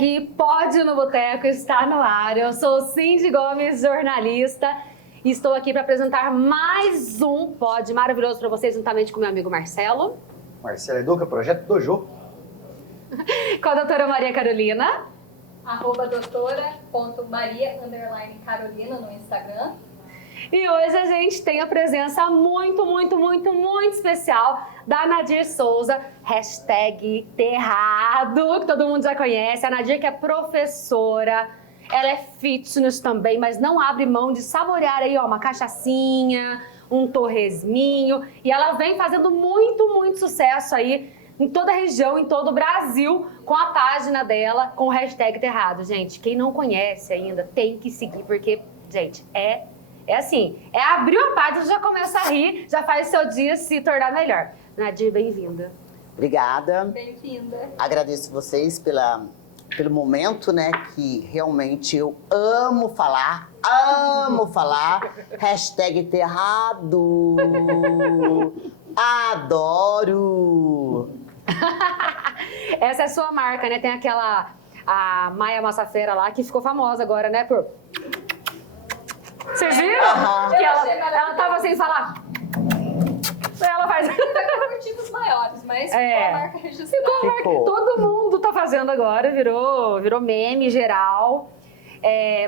Hashtag Pode no Boteco está no ar. Eu sou Cindy Gomes, jornalista, e estou aqui para apresentar mais um pod maravilhoso para vocês, juntamente com meu amigo Marcelo. Marcelo Educa, Projeto Dojo. Com a doutora Maria Carolina. @doutora.maria_carolina no Instagram. E hoje a gente tem a presença muito especial da Nadir Souza, hashtag Terrado, que todo mundo já conhece. A Nadir que é professora, ela é fitness também, mas não abre mão de saborear aí, ó, uma cachaçinha, um torresminho. E ela vem fazendo muito sucesso aí em toda a região, em todo o Brasil, com a página dela, com o hashtag Terrado. Gente, quem não conhece ainda tem que seguir, porque, gente, é assim, abrir a página, já começa a rir, já faz seu dia se tornar melhor. Nadir, bem-vinda. Obrigada. Bem-vinda. Agradeço vocês pelo momento, né, que realmente eu amo falar. Hashtag Terrado. Adoro. Essa é a sua marca, né? Tem a Maia Massafera lá, que ficou famosa agora, né, por... Vocês viram? Que ela tava sem falar. Ela faz... Por motivos maiores, mas ficou a marca registrada. Ficou. Todo mundo tá fazendo agora, virou meme geral.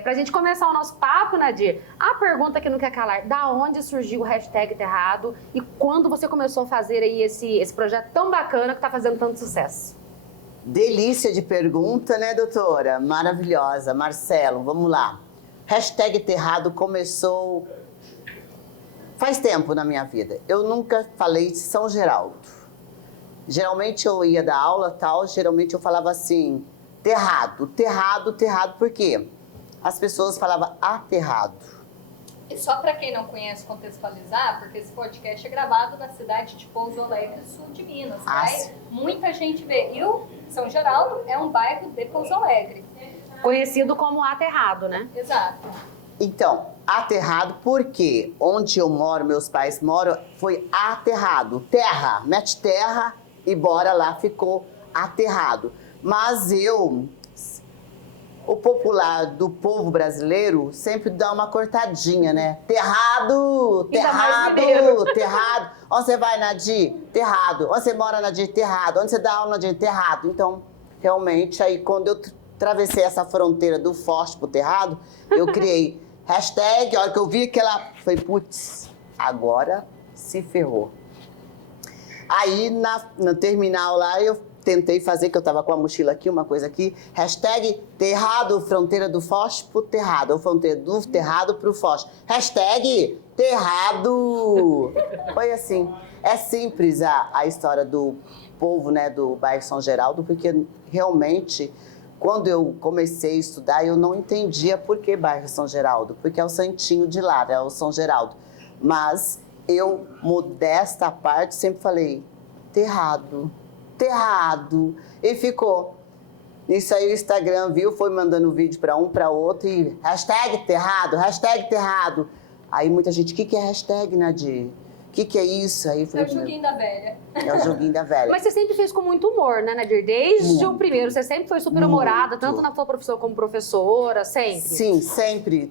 Pra gente começar o nosso papo, Nadir, a pergunta que não quer calar: da onde surgiu o hashtag Terrado e quando você começou a fazer aí esse projeto tão bacana que tá fazendo tanto sucesso? Delícia de pergunta, né, doutora? Maravilhosa. Marcelo, vamos lá. Hashtag Terrado começou faz tempo na minha vida. Eu nunca falei de São Geraldo. Geralmente eu ia dar aula tal, geralmente eu falava assim, terrado, por quê? As pessoas falavam aterrado. E só para quem não conhece, contextualizar, porque esse podcast é gravado na cidade de Pouso Alegre, sul de Minas. Muita gente vê. E o São Geraldo é um bairro de Pouso Alegre. Conhecido como Aterrado, né? Exato. Então, aterrado porque onde eu moro, meus pais moram, foi aterrado. Terra, mete terra e bora lá, ficou aterrado. Mas o popular do povo brasileiro sempre dá uma cortadinha, né? Terrado. Onde você vai, Nadir? Terrado. Onde você mora, Nadir? Terrado. Onde você dá aula, Nadir? Terrado. Então, realmente, aí quando eu atravessei essa fronteira do forte pro terrado, eu criei hashtag, a hora que eu vi aquela... Falei, putz, agora se ferrou. Aí, no terminal lá, eu tentei fazer, que eu tava com a mochila aqui, uma coisa aqui, hashtag Terrado, fronteira do forte pro terrado, ou fronteira do terrado pro forte. Hashtag Terrado. Foi assim. É simples a história do povo, né, do bairro São Geraldo, porque realmente... Quando eu comecei a estudar, eu não entendia por que bairro São Geraldo, porque é o santinho de lá, é o São Geraldo. Mas eu, modesta à parte, sempre falei, terrado. E ficou. Isso aí o Instagram viu, foi mandando vídeo para um, para outro, e hashtag Terrado. Aí muita gente, o que é hashtag, Nadir? O que é isso? Aí eu falei, É o joguinho da velha. É o joguinho da velha. Mas você sempre fez com muito humor, né, Nadir? Desde o primeiro, você sempre foi super humorada, tanto na sua profissão como professora, sempre? Sim, sempre.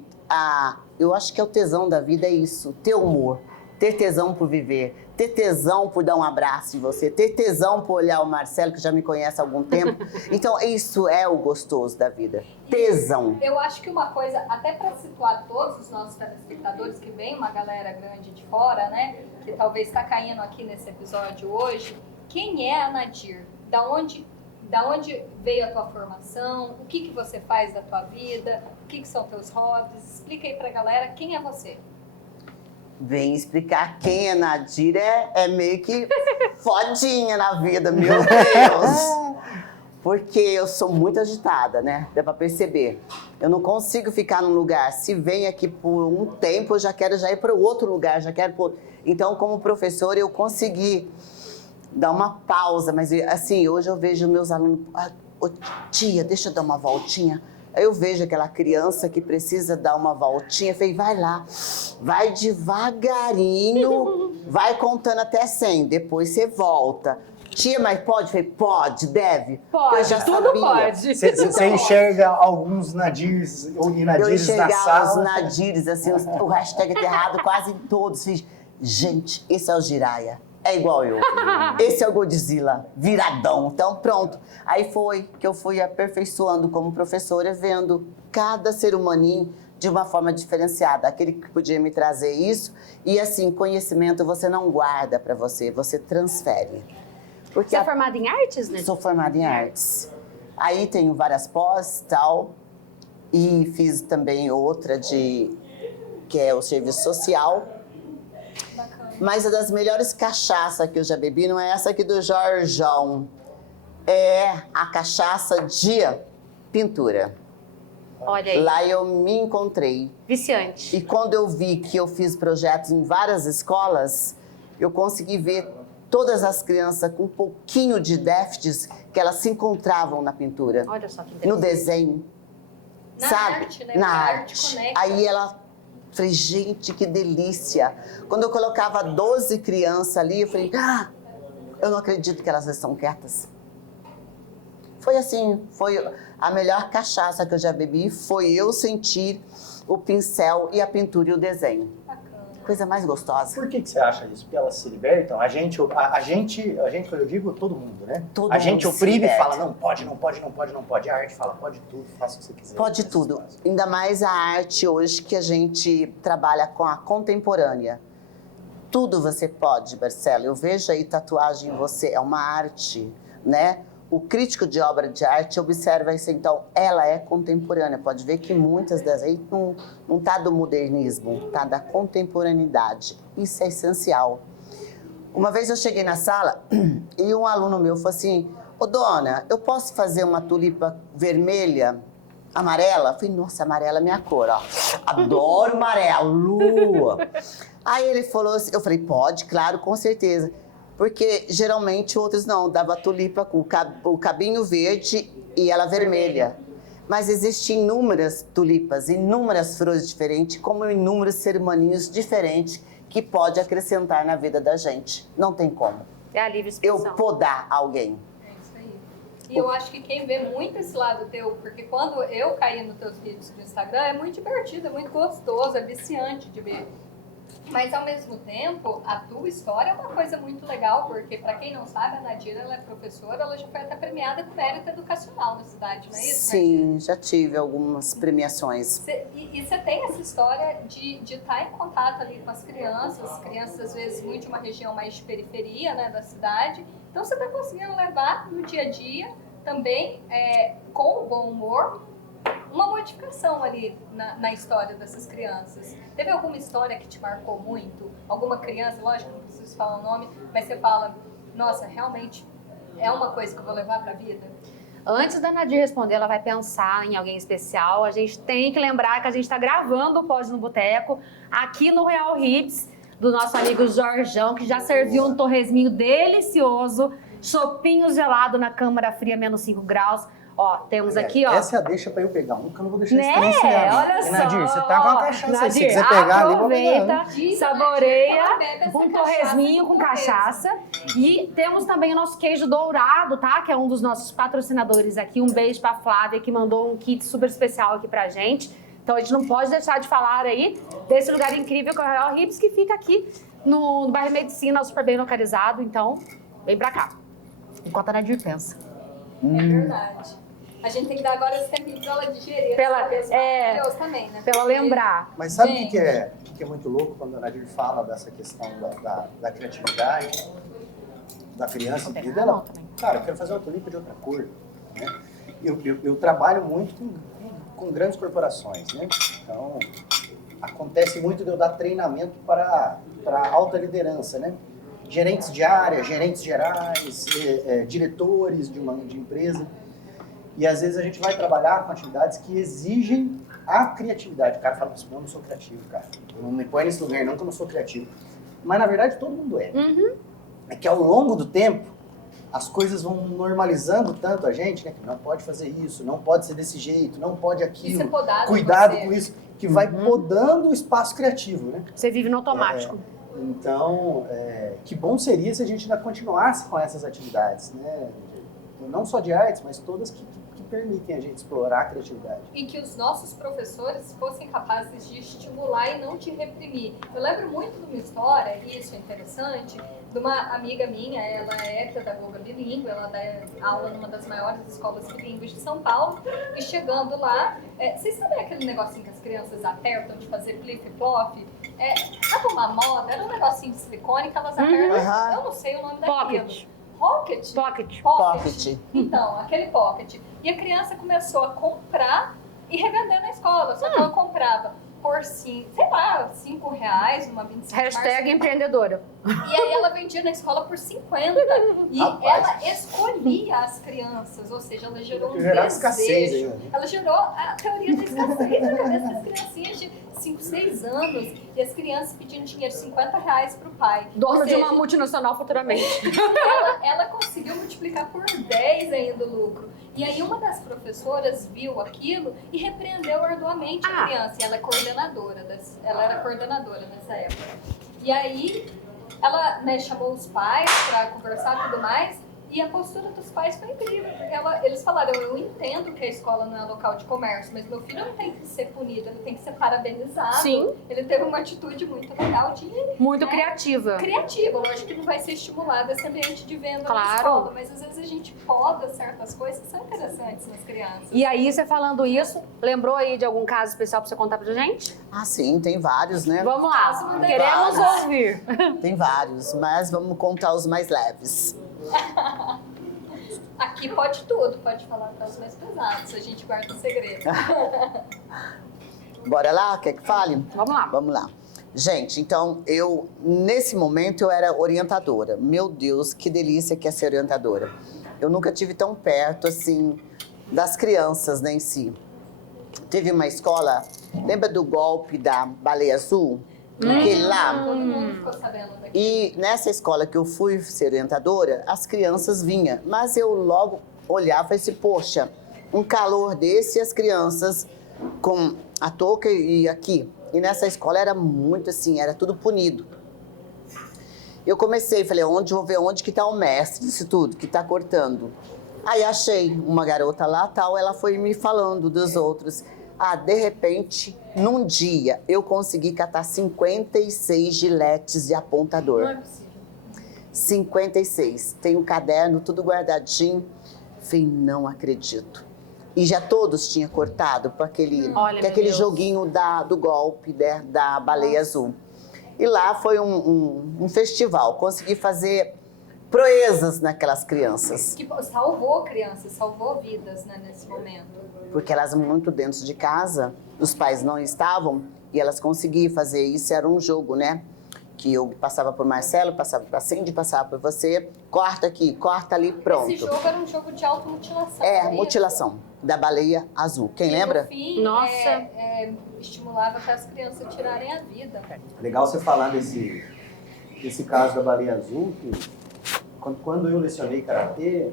Eu acho que é o tesão da vida, é isso, ter humor, ter tesão por viver, ter tesão por dar um abraço em você, ter tesão por olhar o Marcelo, que já me conhece há algum tempo. Então, isso é o gostoso da vida, tesão. Eu acho que uma coisa, até para situar todos os nossos telespectadores, que vem uma galera grande de fora, né, que talvez está caindo aqui nesse episódio hoje, quem é a Nadir? Da onde veio a tua formação? O que você faz da tua vida? O que são teus hobbies? Explica aí pra galera quem é você. Vem explicar quem é Nadir, é meio que fodinha na vida, meu Deus. Porque eu sou muito agitada, né? Dá pra perceber. Eu não consigo ficar num lugar. Se vem aqui por um tempo, eu já quero ir para outro lugar, Então, como professora, eu consegui dar uma pausa. Mas, assim, hoje eu vejo meus alunos... tia, deixa eu dar uma voltinha. Aí eu vejo aquela criança que precisa dar uma voltinha, falei, vai lá, vai devagarinho, vai contando até 100, depois você volta. Tia, mas pode? Eu falei, pode, deve. Pode, Eu já tudo sabia. pode. Você enxerga alguns Nadirs ou Eu Inadires na enxergava os sala. Nadires, assim, o hashtag errado quase em todos. Fiz, gente, esse é o Jiraya. É igual eu. Esse é o Godzilla, viradão. Então, pronto. Aí foi que eu fui aperfeiçoando como professora, vendo cada ser humaninho de uma forma diferenciada. Aquele que podia me trazer isso. E, assim, conhecimento você não guarda para você, você transfere. Porque Você é formada em artes, né? Sou formada em artes. Aí tenho várias pós e tal. E fiz também outra que é o serviço social. Bacana. Mas a das melhores cachaças que eu já bebi não é essa aqui do Jorjão. É a cachaça de pintura. Olha aí, Lá eu me encontrei. viciante. E quando eu vi que eu fiz projetos em várias escolas, eu consegui ver todas as crianças com um pouquinho de déficits que elas se encontravam na pintura, Olha só que no interessante. desenho, Na sabe? arte, né? Na Porque a arte arte. conecta. Aí ela... Falei, gente, que delícia. Quando eu colocava 12 crianças ali, eu falei, eu não acredito que elas estão quietas. Foi assim, foi a melhor cachaça que eu já bebi, foi eu sentir o pincel e a pintura e o desenho. Bacana. Coisa mais gostosa. Por que você acha isso? Porque elas se libertam? A gente, quando eu digo, todo mundo, né? Todo a gente mundo se oprime e liberta. fala, não pode, não pode, não pode, não pode. A arte fala, pode tudo, faça o que você quiser. Pode Esse tudo. espaço. Ainda mais a arte hoje que a gente trabalha com a contemporânea. Tudo você pode, Marcela. Eu vejo aí tatuagem em você, é uma arte, né? O crítico de obra de arte observa isso, então ela é contemporânea. Pode ver que muitas das aí não tá do modernismo, tá da contemporaneidade. Isso é essencial. Uma vez eu cheguei na sala e um aluno meu falou assim, ô dona, eu posso fazer uma tulipa vermelha, amarela? Eu falei, nossa, amarela é minha cor, ó. Adoro amarelo. Aí ele falou assim, eu falei, pode, claro, com certeza. Porque geralmente outros não, dava tulipa com o cabinho verde e ela vermelha. Mas existem inúmeras tulipas, inúmeras flores diferentes, como inúmeros seres humaninhos diferentes que pode acrescentar na vida da gente. Não tem como. É a livre Eu expressão. podar alguém. É isso aí. E eu acho que quem vê muito esse lado teu, porque quando eu caí nos teus vídeos do Instagram, é muito divertido, é muito gostoso, é viciante de ver. Mas, ao mesmo tempo, a tua história é uma coisa muito legal, porque, para quem não sabe, a Nadira, ela é professora, ela já foi até premiada com mérito educacional na cidade, não é isso? Sim, já tive algumas premiações. E você tem essa história de estar em contato ali com as crianças às vezes muito de uma região mais de periferia, né, da cidade. Então você está conseguindo levar no dia a dia também, com o bom humor, uma modificação ali na história dessas crianças. Teve alguma história que te marcou muito? Alguma criança, lógico, não preciso falar o nome, mas você fala, nossa, realmente é uma coisa que eu vou levar para a vida? Antes da Nadir responder, ela vai pensar em alguém especial. A gente tem que lembrar que a gente está gravando o Pode no Boteco aqui no Real Hits, do nosso amigo Jorjão, que já serviu um torresminho delicioso, chopinho gelado na câmara fria, menos 5 graus. Ó, temos aqui, ó. Essa é a deixa pra eu pegar um, que eu não vou deixar Né? esse trem ensinar. Olha só. Nadir, você tá com uma cachaça aí. Se Nadir, quiser pegar ali, vou pegar. aproveita, Diz, saboreia Nadir, que ela bebe essa um cachaça torresminho com torresmo. cachaça. E temos também o nosso queijo dourado, tá? Que é um dos nossos patrocinadores aqui. Um beijo pra Flávia, que mandou um kit super especial aqui pra gente. Então a gente não pode deixar de falar aí desse lugar incrível que é o Royal Hips, que fica aqui no bairro Medicina, super bem localizado. Então, vem pra cá. Enquanto a Nadir pensa. É verdade. A gente tem que dar agora esse tempinho pra ela digerir. Pela- Deus também, né? Pra ela lembrar. Mas sabe o Gente. que é muito louco quando a Nadir fala dessa questão da criatividade da criança? Vou pegar E a dela, mão também. cara, eu quero fazer uma tulipa de outra cor. Né? Eu trabalho muito com grandes corporações, né? Então, acontece muito de eu dar treinamento para alta liderança, né? Gerentes de área, gerentes gerais, diretores de empresa. E às vezes a gente vai trabalhar com atividades que exigem a criatividade. O cara fala assim, eu não sou criativo, cara. Não me põe nesse lugar não que eu não sou criativo. Mas na verdade todo mundo é. É que ao longo do tempo, as coisas vão normalizando tanto a gente, né? Que não pode fazer isso, não pode ser desse jeito, não pode aquilo. Isso é podado Cuidado você. com isso. Que vai podando o espaço criativo, né? Você vive no automático. Então, que bom seria se a gente ainda continuasse com essas atividades, né? Não só de artes, mas todas que permitem a gente explorar a criatividade. E que os nossos professores fossem capazes de estimular e não te reprimir. Eu lembro muito de uma história, e isso é interessante, de uma amiga minha, ela é pedagoga bilíngue, ela dá aula numa das maiores escolas bilíngues de São Paulo, e chegando lá, vocês sabem aquele negocinho que as crianças apertam de fazer flip-flop? Tava uma moda, era um negocinho de silicone que elas apertam, eu não sei o nome daquilo. Pocket? Pocket. Então, aquele pocket. E a criança começou a comprar e revender na escola. Só que ela comprava por, sei lá, R$5, uma 25. Hashtag empreendedora. E aí ela vendia na escola por 50. E ela escolhia as crianças, ou seja, ela gerou um desejo. Ela gerou a teoria da escassez na cabeça das criancinhas de 5, 6 anos. E as crianças pedindo dinheiro, R$50 pro pai. Dono de uma multinacional futuramente. Ela conseguiu multiplicar por 10 ainda o lucro. E aí uma das professoras viu aquilo e repreendeu arduamente a criança. E ela era coordenadora nessa época. E aí ela chamou os pais para conversar e tudo mais. E a postura dos pais foi incrível, porque eles falaram, eu entendo que a escola não é local de comércio, mas meu filho não tem que ser punido, ele tem que ser parabenizado. Sim. Ele teve uma atitude muito legal muito criativa. Criativa, lógico que não vai ser estimulado esse ambiente de venda na escola, mas às vezes a gente poda certas coisas que são interessantes nas crianças. E aí, você falando isso, lembrou aí de algum caso especial pra você contar pra gente? Ah, sim, tem vários, né? Vamos lá, queremos ouvir. Tem vários, mas vamos contar os mais leves. Aqui pode tudo, pode falar até os mais pesados, a gente guarda o segredo. Bora lá? Quer que fale? Vamos lá. Vamos lá. Gente, então, nesse momento, eu era orientadora. Meu Deus, que delícia que é ser orientadora. Eu nunca tive tão perto, assim, das crianças, né, em si. Teve uma escola, lembra do golpe da Baleia Azul? Aquele lá. Todo mundo ficou sabendo daqui. E nessa escola que eu fui ser orientadora, as crianças vinham. Mas eu logo olhava e falei assim, poxa, um calor desse e as crianças com a touca e aqui. E nessa escola era muito assim, era tudo punido. Eu comecei, falei, vou ver onde que tá o mestre disso tudo, que tá cortando. Aí achei uma garota lá, tal, ela foi me falando dos outros. De repente, num dia, eu consegui catar 56 giletes de apontador. Não é possível. 56. Tem um caderno, tudo guardadinho. Falei, não acredito. E já todos tinham cortado para aquele joguinho do golpe da Baleia Azul. E lá foi um festival. Consegui fazer proezas naquelas crianças. Que salvou crianças, salvou vidas, né, nesse momento. Porque elas muito dentro de casa, os pais não estavam, e elas conseguiam fazer isso, era um jogo, né? Que eu passava por Marcelo, passava para Cindy, passava por você, corta aqui, corta ali, pronto. Esse jogo era um jogo de automutilação. Mutilação, da Baleia Azul. Quem lembra? No fim, Nossa. estimulava até as crianças tirarem a vida. Legal você falar desse caso da Baleia Azul, que quando eu lecionei Karatê,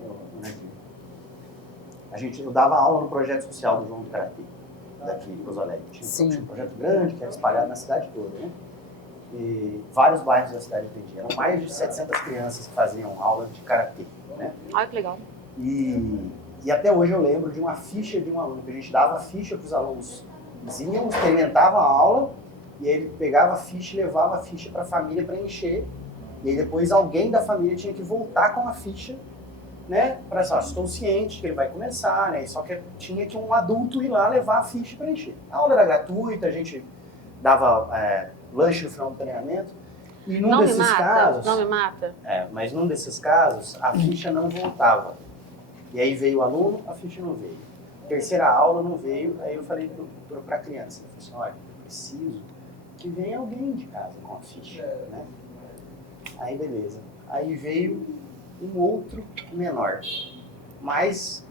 eu dava aula no projeto social do João do Karatê, daqui de Pouso Alegre. Tinha um projeto grande que era espalhado na cidade toda, né? E vários bairros da cidade atendiam. Eram mais de 700 crianças que faziam aula de Karatê, né? Olha que legal. E até hoje eu lembro de uma ficha de um aluno, que a gente dava a ficha para os alunos. Eles iam, experimentavam a aula, e aí ele pegava a ficha e levava a ficha para a família preencher. E aí depois alguém da família tinha que voltar com a ficha, né? Para falar, estou ciente que ele vai começar, né? Só que tinha que um adulto ir lá levar a ficha para preencher. A aula era gratuita, a gente dava lanche no final do treinamento. E num desses casos... Não me mata. Mas num desses casos, a ficha não voltava. E aí veio o aluno, a ficha não veio. Terceira aula não veio, aí eu falei para a criança, eu falei assim, olha, eu preciso que venha alguém de casa com a ficha, né? Aí beleza. Aí veio um outro menor, mais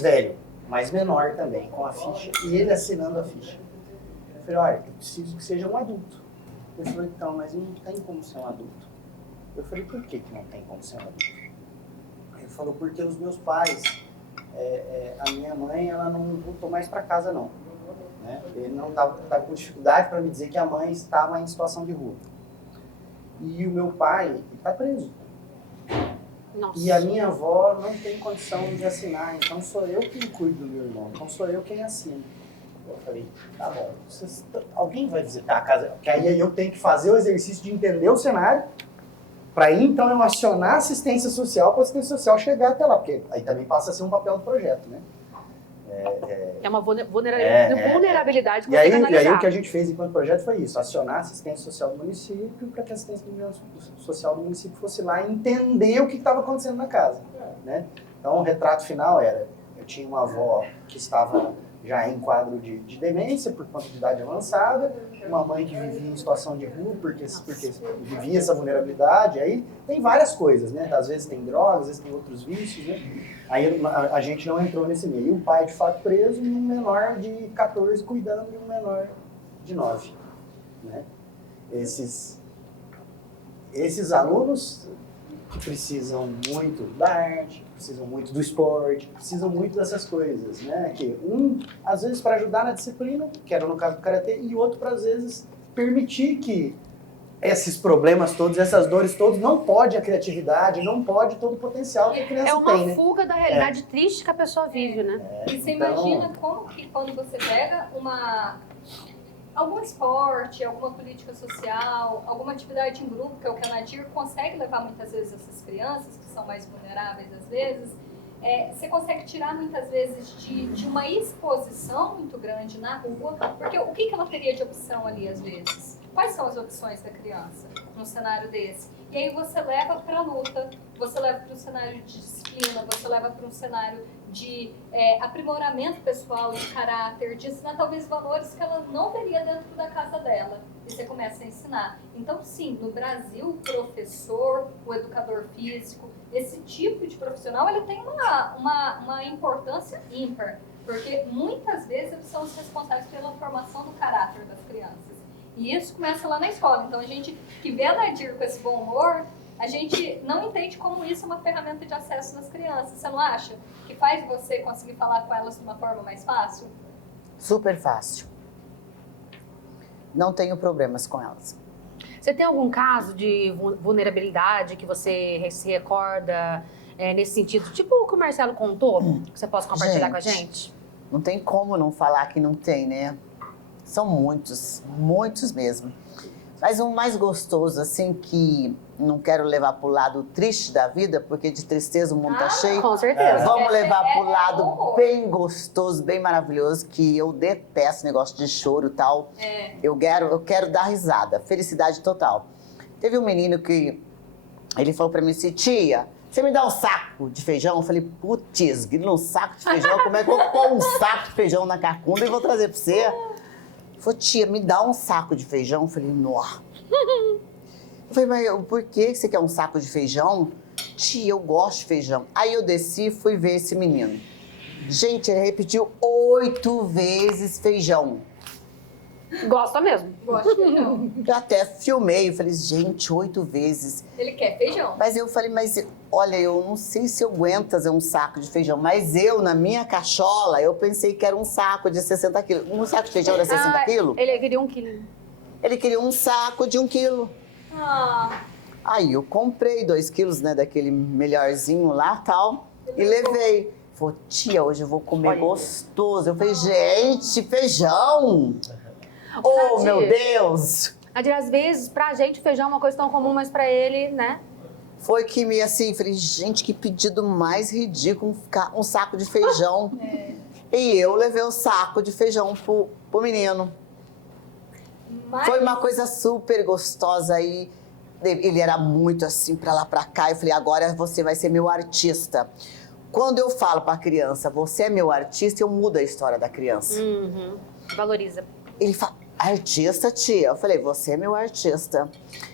velho, mas menor também, com a ficha, e ele assinando a ficha. Eu falei, olha, eu preciso que seja um adulto. Ele falou, então, mas não tem como ser um adulto. Eu falei, por que não tem como ser um adulto? Ele falou, porque os meus pais, a minha mãe, ela não voltou mais para casa não. Né? Ele não estava com dificuldade para me dizer que a mãe estava em situação de rua. e o meu pai está preso. Nossa. E a minha avó não tem condição de assinar, então sou eu quem cuido do meu irmão, então sou eu quem assino. Eu falei, tá bom, alguém vai visitar a casa, que aí eu tenho que fazer o exercício de entender o cenário, para aí então eu acionar a assistência social para a assistência social chegar até lá, porque aí também passa a ser um papel do projeto, né? É uma vulnerabilidade que E você aí, tem que analisar. e aí o que a gente fez enquanto projeto foi isso, acionar a assistência social do município para que a assistência social do município fosse lá e entender o que estava acontecendo na casa, né? Então o retrato final era, eu tinha uma avó que estava já em quadro de demência por conta de idade avançada, uma mãe que vivia em situação de rua porque vivia essa vulnerabilidade, aí tem várias coisas, né? Às vezes tem drogas, às vezes tem outros vícios, né? Aí a gente não entrou nesse meio. E o pai, de fato, preso e um menor de 14 cuidando de um menor de 9, né? Esses alunos que precisam muito da arte, precisam muito do esporte, precisam muito dessas coisas, né? Que às vezes, para ajudar na disciplina, que era no caso do karatê, e outro, para, às vezes, permitir que esses problemas todos, essas dores todas, não pode a criatividade, não pode todo o potencial que a criança É uma tem, né? fuga da realidade triste que a pessoa vive, né? E você Então- imagina como que quando você pega algum esporte, alguma política social, alguma atividade em grupo, que é o que a Nadir consegue levar muitas vezes essas crianças, que são mais vulneráveis às vezes, você consegue tirar muitas vezes de uma exposição muito grande na rua, porque o que ela teria de opção ali às vezes? Quais são as opções da criança num cenário desse? E aí você leva para a luta, você leva para um cenário de disciplina, você leva para um cenário de aprimoramento pessoal, de caráter, de ensinar talvez valores que ela não veria dentro da casa dela. E você começa a ensinar. Então, sim, no Brasil, o professor, o educador físico, esse tipo de profissional, ele tem uma importância ímpar. Porque muitas vezes eles são os responsáveis pela formação do caráter das crianças. E isso começa lá na escola. Então, a gente que vê a Nadir com esse bom humor, a gente não entende como isso é uma ferramenta de acesso das crianças. Você não acha? Que faz você conseguir falar com elas de uma forma mais fácil? Super fácil. Não tenho problemas com elas. Você tem algum caso de vulnerabilidade que você se recorda nesse sentido? Tipo o que o Marcelo contou, que você possa compartilhar com a gente? Não tem como não falar que não tem, né? São muitos, muitos mesmo. Mas o mais gostoso, assim, que não quero levar pro lado triste da vida, porque de tristeza o mundo tá cheio. Com certeza. Vamos levar pro bom lado humor. bem gostoso, bem maravilhoso, que eu detesto negócio de choro e tal. Eu quero dar risada, felicidade total. Teve um menino que, ele falou pra mim assim, tia, você me dá um saco de feijão? Eu falei, putz, um saco de feijão? Como é que eu vou pôr um saco de feijão na carcunda e vou trazer pra você? Ele falou, tia, me dá um saco de feijão? Eu falei, nó. Eu falei, mas por que você quer um saco de feijão? Tia, eu gosto de feijão. Aí eu desci e fui ver esse menino. Gente, ele repetiu 8 vezes feijão. Gosta mesmo. Gosto de feijão. Eu até filmei, eu falei, gente, 8 vezes. Ele quer feijão. Mas eu falei, mas olha, eu não sei se eu aguento fazer um saco de feijão. Mas eu, na minha cachola, eu pensei que era um saco de 60 quilos. Um saco de feijão era 60 quilos? Ele queria 1 quilo. Ele queria um saco de 1 quilo. Ah, Aí eu comprei 2 quilos, né, daquele melhorzinho lá, tal, e levei. Falei, tia, hoje eu vou comer Olha. gostoso. Eu falei, gente, feijão! Oh, Nadir. meu Deus! Nadir, às vezes, pra gente, feijão é uma coisa tão comum, mas pra ele, né? Foi que me, assim, falei, gente, que pedido mais ridículo ficar um saco de feijão. E eu levei o saco de feijão pro menino. mas Foi uma coisa super gostosa aí. Ele era muito assim, pra lá, pra cá. Eu falei, agora você vai ser meu artista. Quando eu falo pra criança, você é meu artista, eu mudo a história da criança. Uhum. Valoriza. Ele fala, artista, tia? Eu falei, você é meu artista.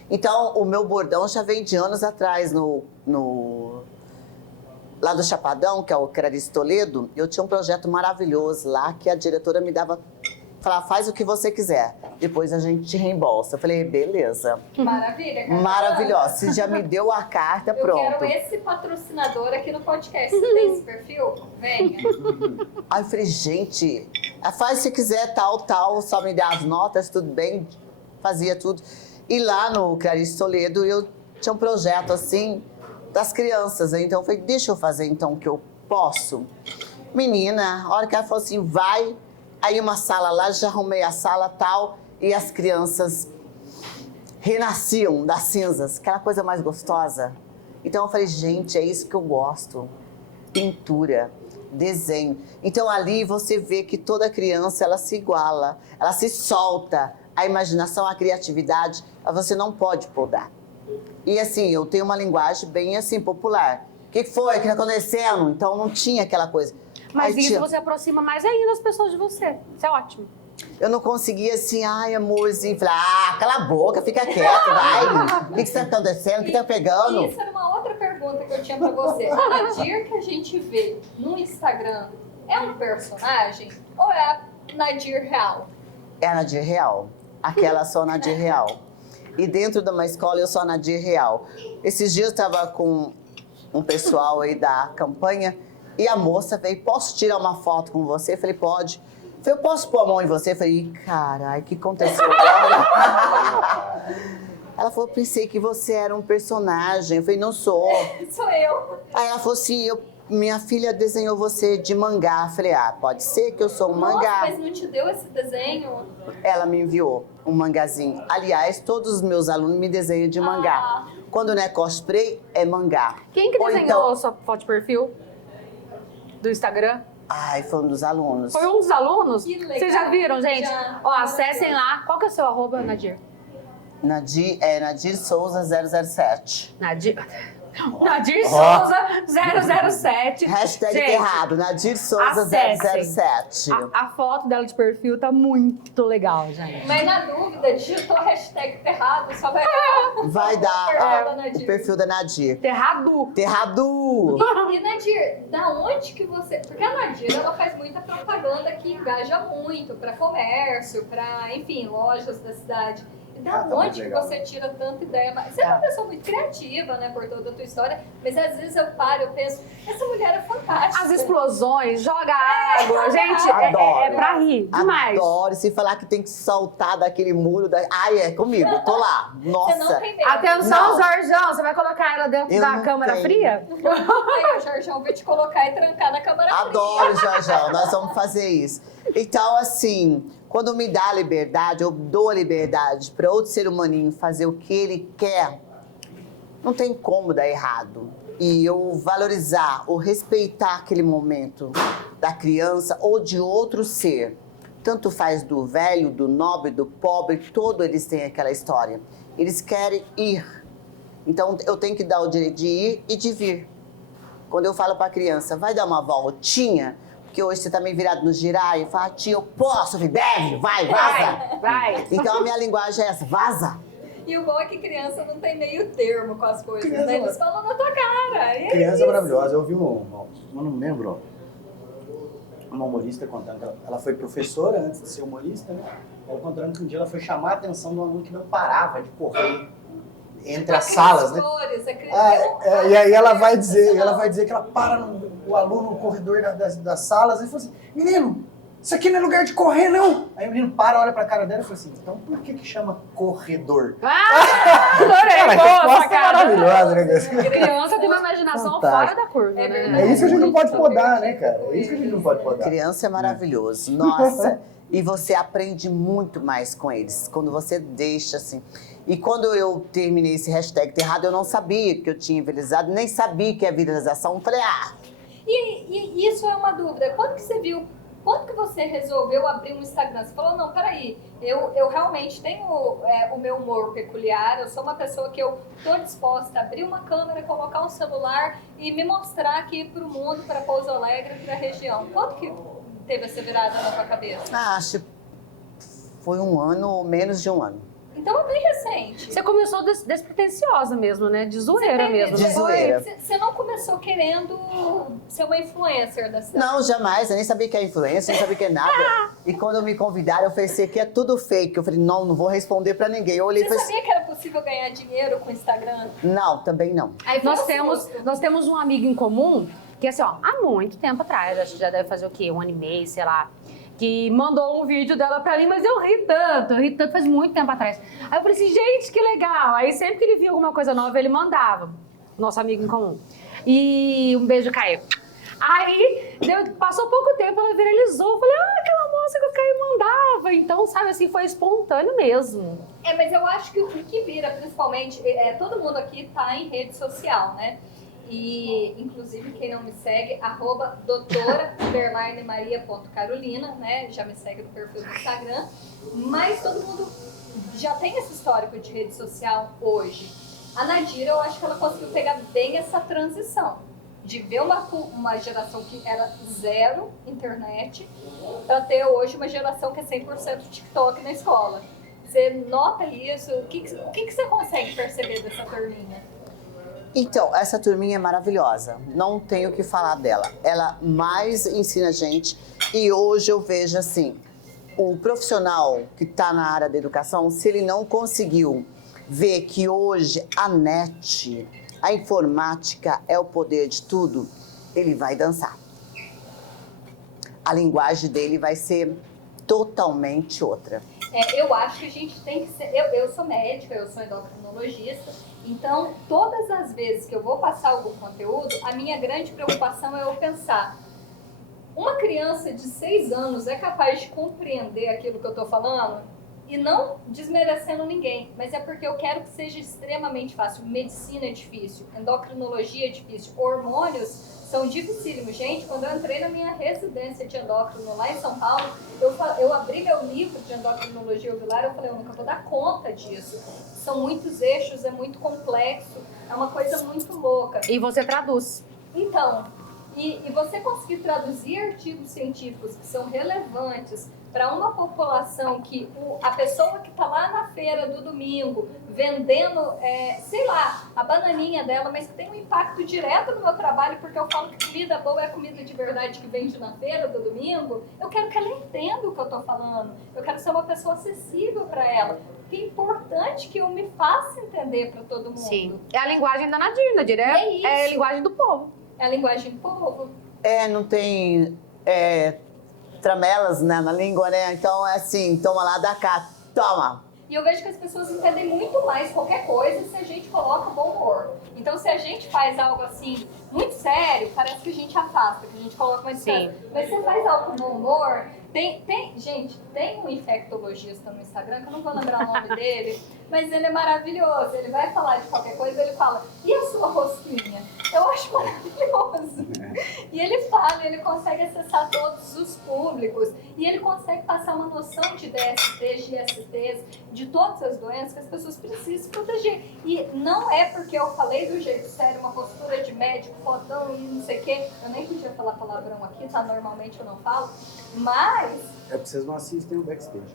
Então, o meu bordão já vem de anos atrás, lá do Chapadão, que é o Clarice Toledo, eu tinha um projeto maravilhoso lá, que a diretora me dava, falava, faz o que você quiser, depois a gente te reembolsa. Eu falei, beleza. maravilha, cara. Maravilhosa, você já me deu a carta, Eu pronto. quero esse patrocinador aqui no podcast. Você tem esse perfil? Venha. Aí eu falei, gente, faz se quiser, tal, só me dá as notas, tudo bem, fazia tudo. E lá no Clarice Toledo eu tinha um projeto assim das crianças. Então eu falei, deixa eu fazer então o que eu posso. Menina, a hora que ela falou assim, vai. Aí uma sala lá, já arrumei a sala tal. E as crianças renasciam das cinzas. Aquela coisa mais gostosa. Então eu falei, gente, é isso que eu gosto. Pintura, desenho. Então ali você vê que toda criança, ela se iguala. Ela se solta. A imaginação, a criatividade, você não pode podar. E assim, eu tenho uma linguagem bem assim, popular. O que foi? O que tá acontecendo? Então não tinha aquela coisa. Mas Aí isso tinha- você aproxima mais ainda as pessoas de você. Isso é ótimo. Eu não conseguia assim, ai amorzinho, falar, cala a boca, fica quieto, vai. O que está acontecendo? O que tá pegando? Isso era uma outra pergunta que eu tinha pra você. A Nadir que a gente vê no Instagram é um personagem ou é a Nadir real? É a Nadir Real. Aquela só Nadir Real. E dentro de uma escola eu sou a Nadir Real. Esses dias eu estava com um pessoal aí da campanha e a moça veio, posso tirar uma foto com você? Eu falei, pode. Eu falei, eu posso pôr a mão em você? Eu falei, carai, o que aconteceu agora? Ela falou, pensei que você era um personagem. Eu falei, não sou. Sou eu. Aí ela falou assim, minha filha desenhou você de mangá. Eu falei, pode ser que eu sou um Nossa, mangá. mas não te deu esse desenho? Ela me enviou um mangazinho. Aliás, todos os meus alunos me desenham de mangá. Ah. Quando não é cosplay, é mangá. Quem que Ou desenhou então- a sua foto de perfil do Instagram? Ai, foi um dos alunos. Foi um dos alunos? Que legal. Vocês já viram, gente? Já. Ó, acessem lá. Qual que é o seu arroba, Nadir? Nadir Souza 007. Nadir Souza 007. Hashtag Gente, errado, Nadir Souza acessem. 007. A foto dela de perfil tá muito legal, gente. Mas na dúvida, digitou hashtag errado, só vai Vai dar Perfil da o Nadir. perfil da Nadir. Terrado. Terradu! E Nadir, da onde que você... Porque a Nadir, ela faz muita propaganda que engaja muito para comércio, para, enfim, lojas da cidade. E da Ah, tá muito onde que legal. você tira tanta ideia? Você é uma pessoa muito criativa, né, por toda a tua história, mas às vezes eu paro, eu penso, essa mulher é fantástica. As explosões, joga água. Gente, é pra rir demais. Adoro. Se falar que tem que saltar daquele muro. Ai, é comigo. Tô lá. Você não Nossa. tem medo. Atenção, Não. Jorjão, você vai colocar ela dentro Eu da não câmara tenho. fria? Aí o Jorjão vai te colocar e trancar na câmara fria. Adoro, Jajão. Nós vamos fazer isso. Então, assim, quando me dá a liberdade, eu dou a liberdade para outro ser humaninho fazer o que ele quer, não tem como dar errado. E eu valorizar ou respeitar aquele momento da criança ou de outro ser. Tanto faz do velho, do nobre, do pobre, todos eles têm aquela história. Eles querem ir. Então, eu tenho que dar o direito de ir e de vir. Quando eu falo para a criança, vai dar uma voltinha, porque hoje você tá meio virado no girar, e fala, tia, eu posso, filho, deve, vai, vaza. Vai. Então a minha linguagem é essa, vaza. E o bom é que criança não tem meio termo com as coisas, Criança, né? Eles falam na tua cara. E é Criança isso. maravilhosa. Eu vi eu não lembro, uma humorista contando, ela foi professora antes de ser humorista, né? Ela contando que um dia ela foi chamar a atenção de um aluno que não parava de correr entre as salas, né? Flores, E aí ela vai dizer que ela para o aluno no corredor das salas e fala assim, menino, isso aqui não é lugar de correr, não. Aí o menino para, olha pra cara dela e fala assim, então por que chama corredor? Adorei, Cara, que boa, resposta sacada. maravilhosa, né? Criança tem uma imaginação Fantástico. fora da curva, É né? verdade. É isso que a gente não pode podar, né, cara? É isso que a gente não pode podar. Criança é maravilhoso, nossa. E você aprende muito mais com eles, quando você deixa assim. E quando eu terminei esse hashtag errado, eu não sabia que eu tinha viralizado, nem sabia que é viralização. Eu falei, E isso é uma dúvida. Quando que você viu, quando que você resolveu abrir um Instagram? Você falou, não, peraí, eu realmente tenho o meu humor peculiar, eu sou uma pessoa que eu tô disposta a abrir uma câmera, colocar um celular e me mostrar aqui pro mundo, para Pouso Alegre, pra região. Quando que teve essa virada na tua cabeça? acho que foi um ano ou menos de um ano. Então é bem recente. Você começou despretensiosa mesmo, né? De zoeira mesmo. De zoeira. Você não começou querendo ser uma influencer da cidade? Não, jamais. Eu nem sabia que é influência, nem sabia que é nada. E quando me convidaram, eu falei, isso aqui é tudo fake. Eu falei, não vou responder pra ninguém. Eu olhei e Você falei, sabia que era possível ganhar dinheiro com o Instagram? não, também não. Aí foi Nós um temos, susto. nós temos um amigo em comum que, assim, ó, há muito tempo atrás, acho que já deve fazer o quê? Um ano e meio, sei lá. que mandou um vídeo dela pra mim, mas eu ri tanto faz muito tempo atrás. Aí eu falei assim, gente, que legal. Aí sempre que ele via alguma coisa nova, ele mandava. Nosso amigo em comum. E um beijo, Caio. Aí, passou pouco tempo, ela viralizou. Eu falei, aquela moça que o Caio mandava. Então, sabe assim, foi espontâneo mesmo. Mas eu acho que o que vira, principalmente, todo mundo aqui tá em rede social, né? E, inclusive, quem não me segue, @doutora_maria.carolina, né? Já me segue no perfil do Instagram. Mas todo mundo já tem esse histórico de rede social hoje. A Nadira, eu acho que ela conseguiu pegar bem essa transição. De ver uma geração que era zero internet, para ter hoje uma geração que é 100% TikTok na escola. Você nota isso? O que você consegue perceber dessa turminha? Então, essa turminha é maravilhosa. Não tenho o que falar dela. Ela mais ensina a gente. E hoje eu vejo assim, o profissional que está na área da educação, se ele não conseguiu ver que hoje a net, a informática é o poder de tudo, ele vai dançar. A linguagem dele vai ser totalmente outra. Eu acho que a gente tem que ser... Eu sou médica, eu sou endocrinologista, então todas as vezes que eu vou passar algum conteúdo, a minha grande preocupação é eu pensar, uma criança de 6 anos é capaz de compreender aquilo que eu estou falando? E não desmerecendo ninguém, mas é porque eu quero que seja extremamente fácil. Medicina é difícil, endocrinologia é difícil, hormônios são dificílimos. Gente, quando eu entrei na minha residência de endócrino lá em São Paulo, eu abri meu livro de endocrinologia ovular e eu falei, eu nunca vou dar conta disso. São muitos eixos, é muito complexo, é uma coisa muito louca. E você traduz. Então, e você conseguir traduzir artigos científicos que são relevantes para uma população que a pessoa que está lá na feira do domingo vendendo, sei lá, a bananinha dela, mas que tem um impacto direto no meu trabalho, porque eu falo que comida boa é comida de verdade que vende na feira do domingo, eu quero que ela entenda o que eu estou falando, eu quero ser uma pessoa acessível para ela. Que é importante que eu me faça entender para todo mundo. Sim. É a linguagem da Nadir, Nadir é a linguagem do povo. É a linguagem do povo. Não tem tramelas, né, na língua, né? Então é assim, toma lá, dá cá, toma. E eu vejo que as pessoas entendem muito mais qualquer coisa se a gente coloca bom humor. Então, se a gente faz algo assim, muito sério, parece que a gente afasta, que a gente coloca mais sério. Mas se você faz algo com bom humor, gente, tem um infectologista no Instagram, que eu não vou lembrar o nome dele, mas ele é maravilhoso. Ele vai falar de qualquer coisa, ele fala, e a sua rosquinha? Eu acho maravilhoso. E ele fala, ele consegue acessar todos os públicos, e ele consegue passar uma noção de DSTs, de ISTs, de todas as doenças que as pessoas precisam se proteger. E não é porque eu falei do jeito sério, uma postura de médico, fodão e não sei o quê. Eu nem podia falar palavrão aqui, tá? Normalmente eu não falo. Mas... É porque vocês não assistem o backstage.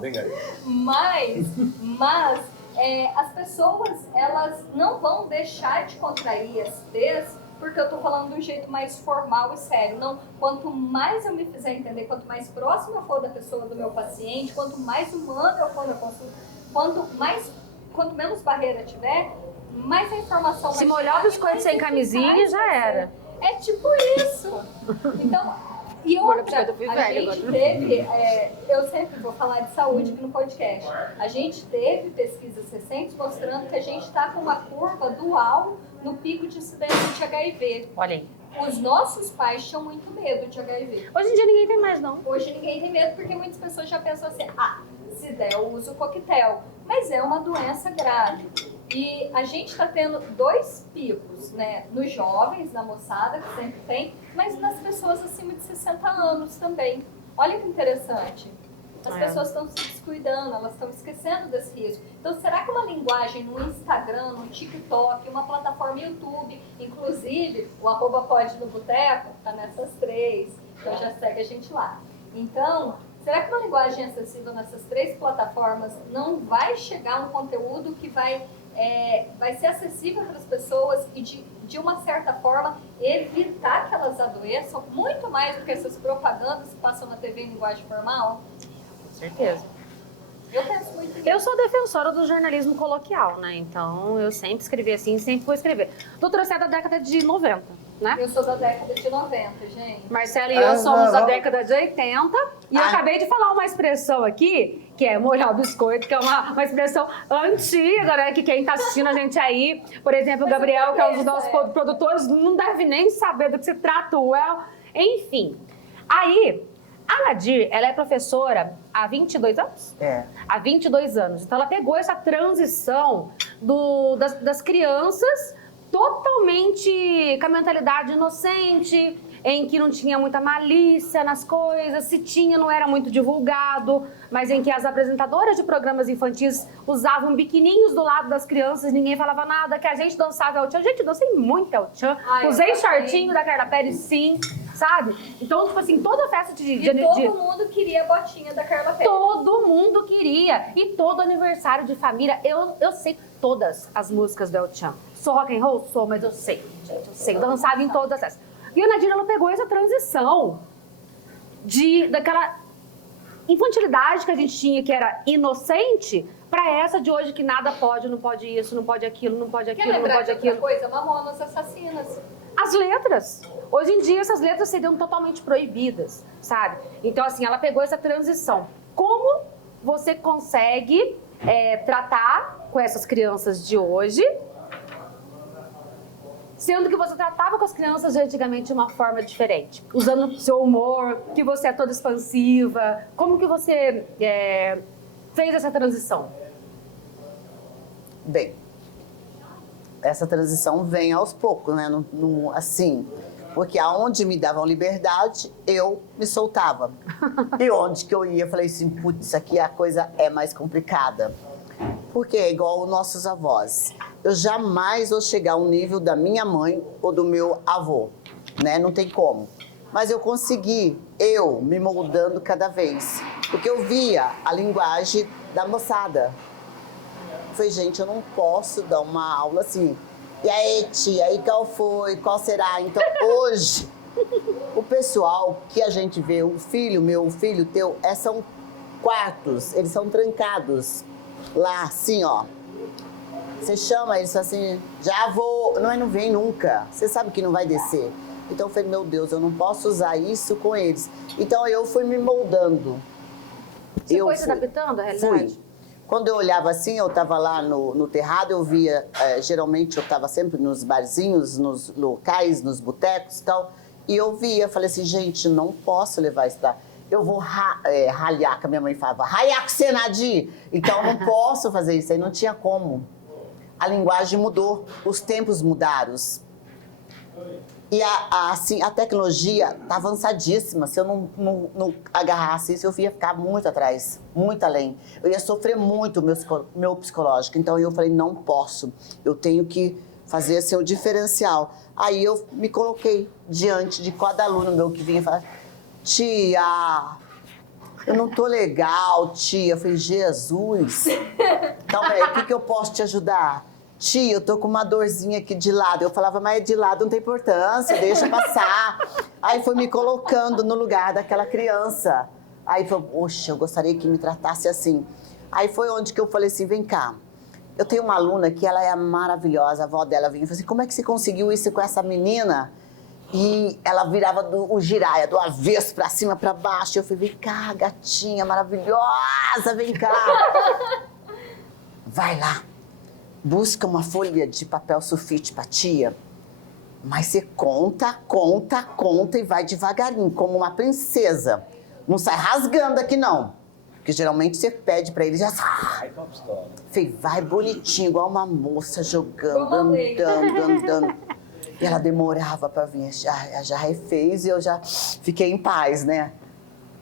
Brincadeira. Mas as pessoas, elas não vão deixar de contrair ISTs porque eu tô falando de um jeito mais formal e sério. Não, quanto mais eu me fizer entender, quanto mais próximo eu for da pessoa, do meu paciente, quanto mais humano eu for na consulta, quanto menos barreira tiver, mais a informação vai Se molhar o biscoito sem camisinha, já era. É tipo isso. Então, e outra, a gente teve, eu sempre vou falar de saúde aqui no podcast, a gente teve pesquisas recentes mostrando que a gente está com uma curva dual no pico de incidência de HIV. Olha aí. Os nossos pais tinham muito medo de HIV. Hoje em dia ninguém tem mais, não. Hoje ninguém tem medo porque muitas pessoas já pensam assim, se der eu uso coquetel. Mas é uma doença grave. E a gente está tendo 2 picos, né? Nos jovens, na moçada, que sempre tem, mas nas pessoas acima de 60 anos também. Olha que interessante. As pessoas estão se descuidando, elas estão esquecendo desse risco. Então, será que uma linguagem no Instagram, no TikTok, uma plataforma YouTube, inclusive o @pode no boteco, tá nessas 3, então já segue a gente lá. Então, será que uma linguagem acessível nessas 3 plataformas não vai chegar um conteúdo que vai ser acessível para as pessoas e de uma certa forma evitar que elas adoeçam muito mais do que essas propagandas que passam na TV em linguagem formal? Com certeza. Eu penso muito nisso. Eu sou defensora do jornalismo coloquial, né? Então, eu sempre escrevi assim, sempre vou escrever. Doutora, você é da década de 90, né? Eu sou da década de 90, gente. Marcela e eu somos da não. década de 80. E eu acabei de falar uma expressão aqui, que é molhar o biscoito, que é uma expressão antiga, né? Que quem tá assistindo a gente aí, por exemplo, o Gabriel, que é um dos nossos produtores, não deve nem saber do que se trata o El. Enfim. Aí, a Nadir, ela é professora há 22 anos? É. Há 22 anos. Então, ela pegou essa transição das crianças totalmente com a mentalidade inocente, em que não tinha muita malícia nas coisas, se tinha não era muito divulgado, mas em que as apresentadoras de programas infantis usavam biquininhos do lado das crianças, ninguém falava nada, que a gente dançava El-chan. Gente, eu dancei muito El-chan, usei shortinho da Carla Pérez, sim, sabe? Então, tipo assim, toda festa de todo mundo queria a botinha da Carla Pérez. todo mundo queria. E todo aniversário de família, eu sei todas as músicas do El-chan. Sou rock and roll? Sou, mas eu sei, gente, eu sei. Eu dançava em todas as festas. E a Nadir, ela pegou essa transição daquela infantilidade que a gente tinha, que era inocente, pra essa de hoje que nada pode, não pode isso, não pode aquilo, não pode aquilo, Quer não lembrar pode de outra aquilo. coisa? Mamonas Assassinas. As letras. Hoje em dia, essas letras seriam totalmente proibidas, sabe? Então, assim, ela pegou essa transição. Como você consegue tratar com essas crianças de hoje, sendo que você tratava com as crianças de antigamente de uma forma diferente? Usando seu humor, que você é toda expansiva. Como que você fez essa transição? Bem, essa transição vem aos poucos, né? Assim, porque aonde me davam liberdade, eu me soltava. E onde que eu ia, eu falei assim, putz, isso aqui a coisa é mais complicada. Porque é igual os nossos avós. Eu jamais vou chegar ao nível da minha mãe ou do meu avô, né? Não tem como. Mas eu consegui, me moldando cada vez. Porque eu via a linguagem da moçada. Falei, gente, eu não posso dar uma aula assim. E aí, tia, aí qual foi? Qual será? Então, hoje, o pessoal que a gente vê, o filho meu, o filho teu, são quartos, eles são trancados. Lá, assim, ó. Você chama eles assim, já vou. Não vem nunca. Você sabe que não vai descer. Então eu falei, meu Deus, eu não posso usar isso com eles. Então eu fui me moldando. Você foi se adaptando à realidade? Fui. Quando eu olhava assim, eu estava lá no terrado, eu via, geralmente eu estava sempre nos barzinhos, nos locais, nos botecos e tal. E eu via, falei assim, gente, não posso levar isso lá. Eu vou ralhar, que a minha mãe falava, ralhar com você, Nadir. Então, eu não posso fazer isso aí, não tinha como. A linguagem mudou, os tempos mudaram. E a tecnologia está avançadíssima. Se eu não agarrasse isso, eu ia ficar muito atrás, muito além. Eu ia sofrer muito meu psicológico. Então, eu falei, não posso. Eu tenho que fazer assim, o diferencial. Aí, eu me coloquei diante de cada aluno meu que vinha e falava, tia, eu não tô legal, tia. Eu falei, Jesus, calma aí, o que eu posso te ajudar? Tia, eu tô com uma dorzinha aqui de lado. Eu falava, mas de lado não tem importância, deixa passar. Aí foi me colocando no lugar daquela criança. Aí falou, poxa, eu gostaria que me tratasse assim. Aí foi onde que eu falei assim, vem cá. Eu tenho uma aluna que ela é maravilhosa, a avó dela vinha e falou assim, como é que você conseguiu isso com essa menina? E ela virava o giraia, do avesso pra cima, pra baixo. Eu falei, vem cá, gatinha maravilhosa, vem cá. Vai lá, busca uma folha de papel sulfite pra tia. Mas você conta e vai devagarinho, como uma princesa. Não sai rasgando aqui, não. Porque geralmente você pede pra ele, já sai. Falei, vai bonitinho, igual uma moça jogando, andando. E ela demorava pra vir, já refez e eu já fiquei em paz, né?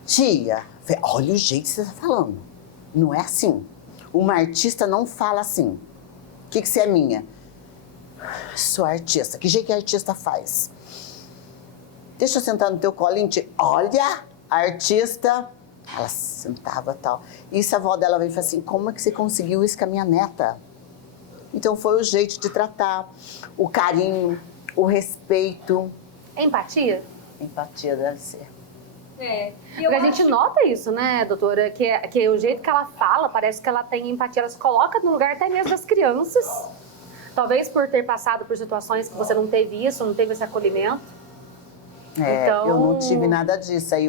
Tia, olha o jeito que você tá falando. Não é assim. Uma artista não fala assim. O que você é minha? Sou artista. Que jeito que a artista faz? Deixa eu sentar no teu colinho. Olha, artista. Ela sentava e tal. E a avó dela veio e falou assim, como é que você conseguiu isso com a minha neta? Então foi o jeito de tratar, o carinho, o respeito. Empatia? Empatia deve ser. E eu Porque a acho gente nota isso, né, doutora? Que o jeito que ela fala, parece que ela tem empatia. Ela se coloca no lugar até mesmo das crianças. Talvez por ter passado por situações que você não teve isso, não teve esse acolhimento. Então... Eu não tive nada disso. Aí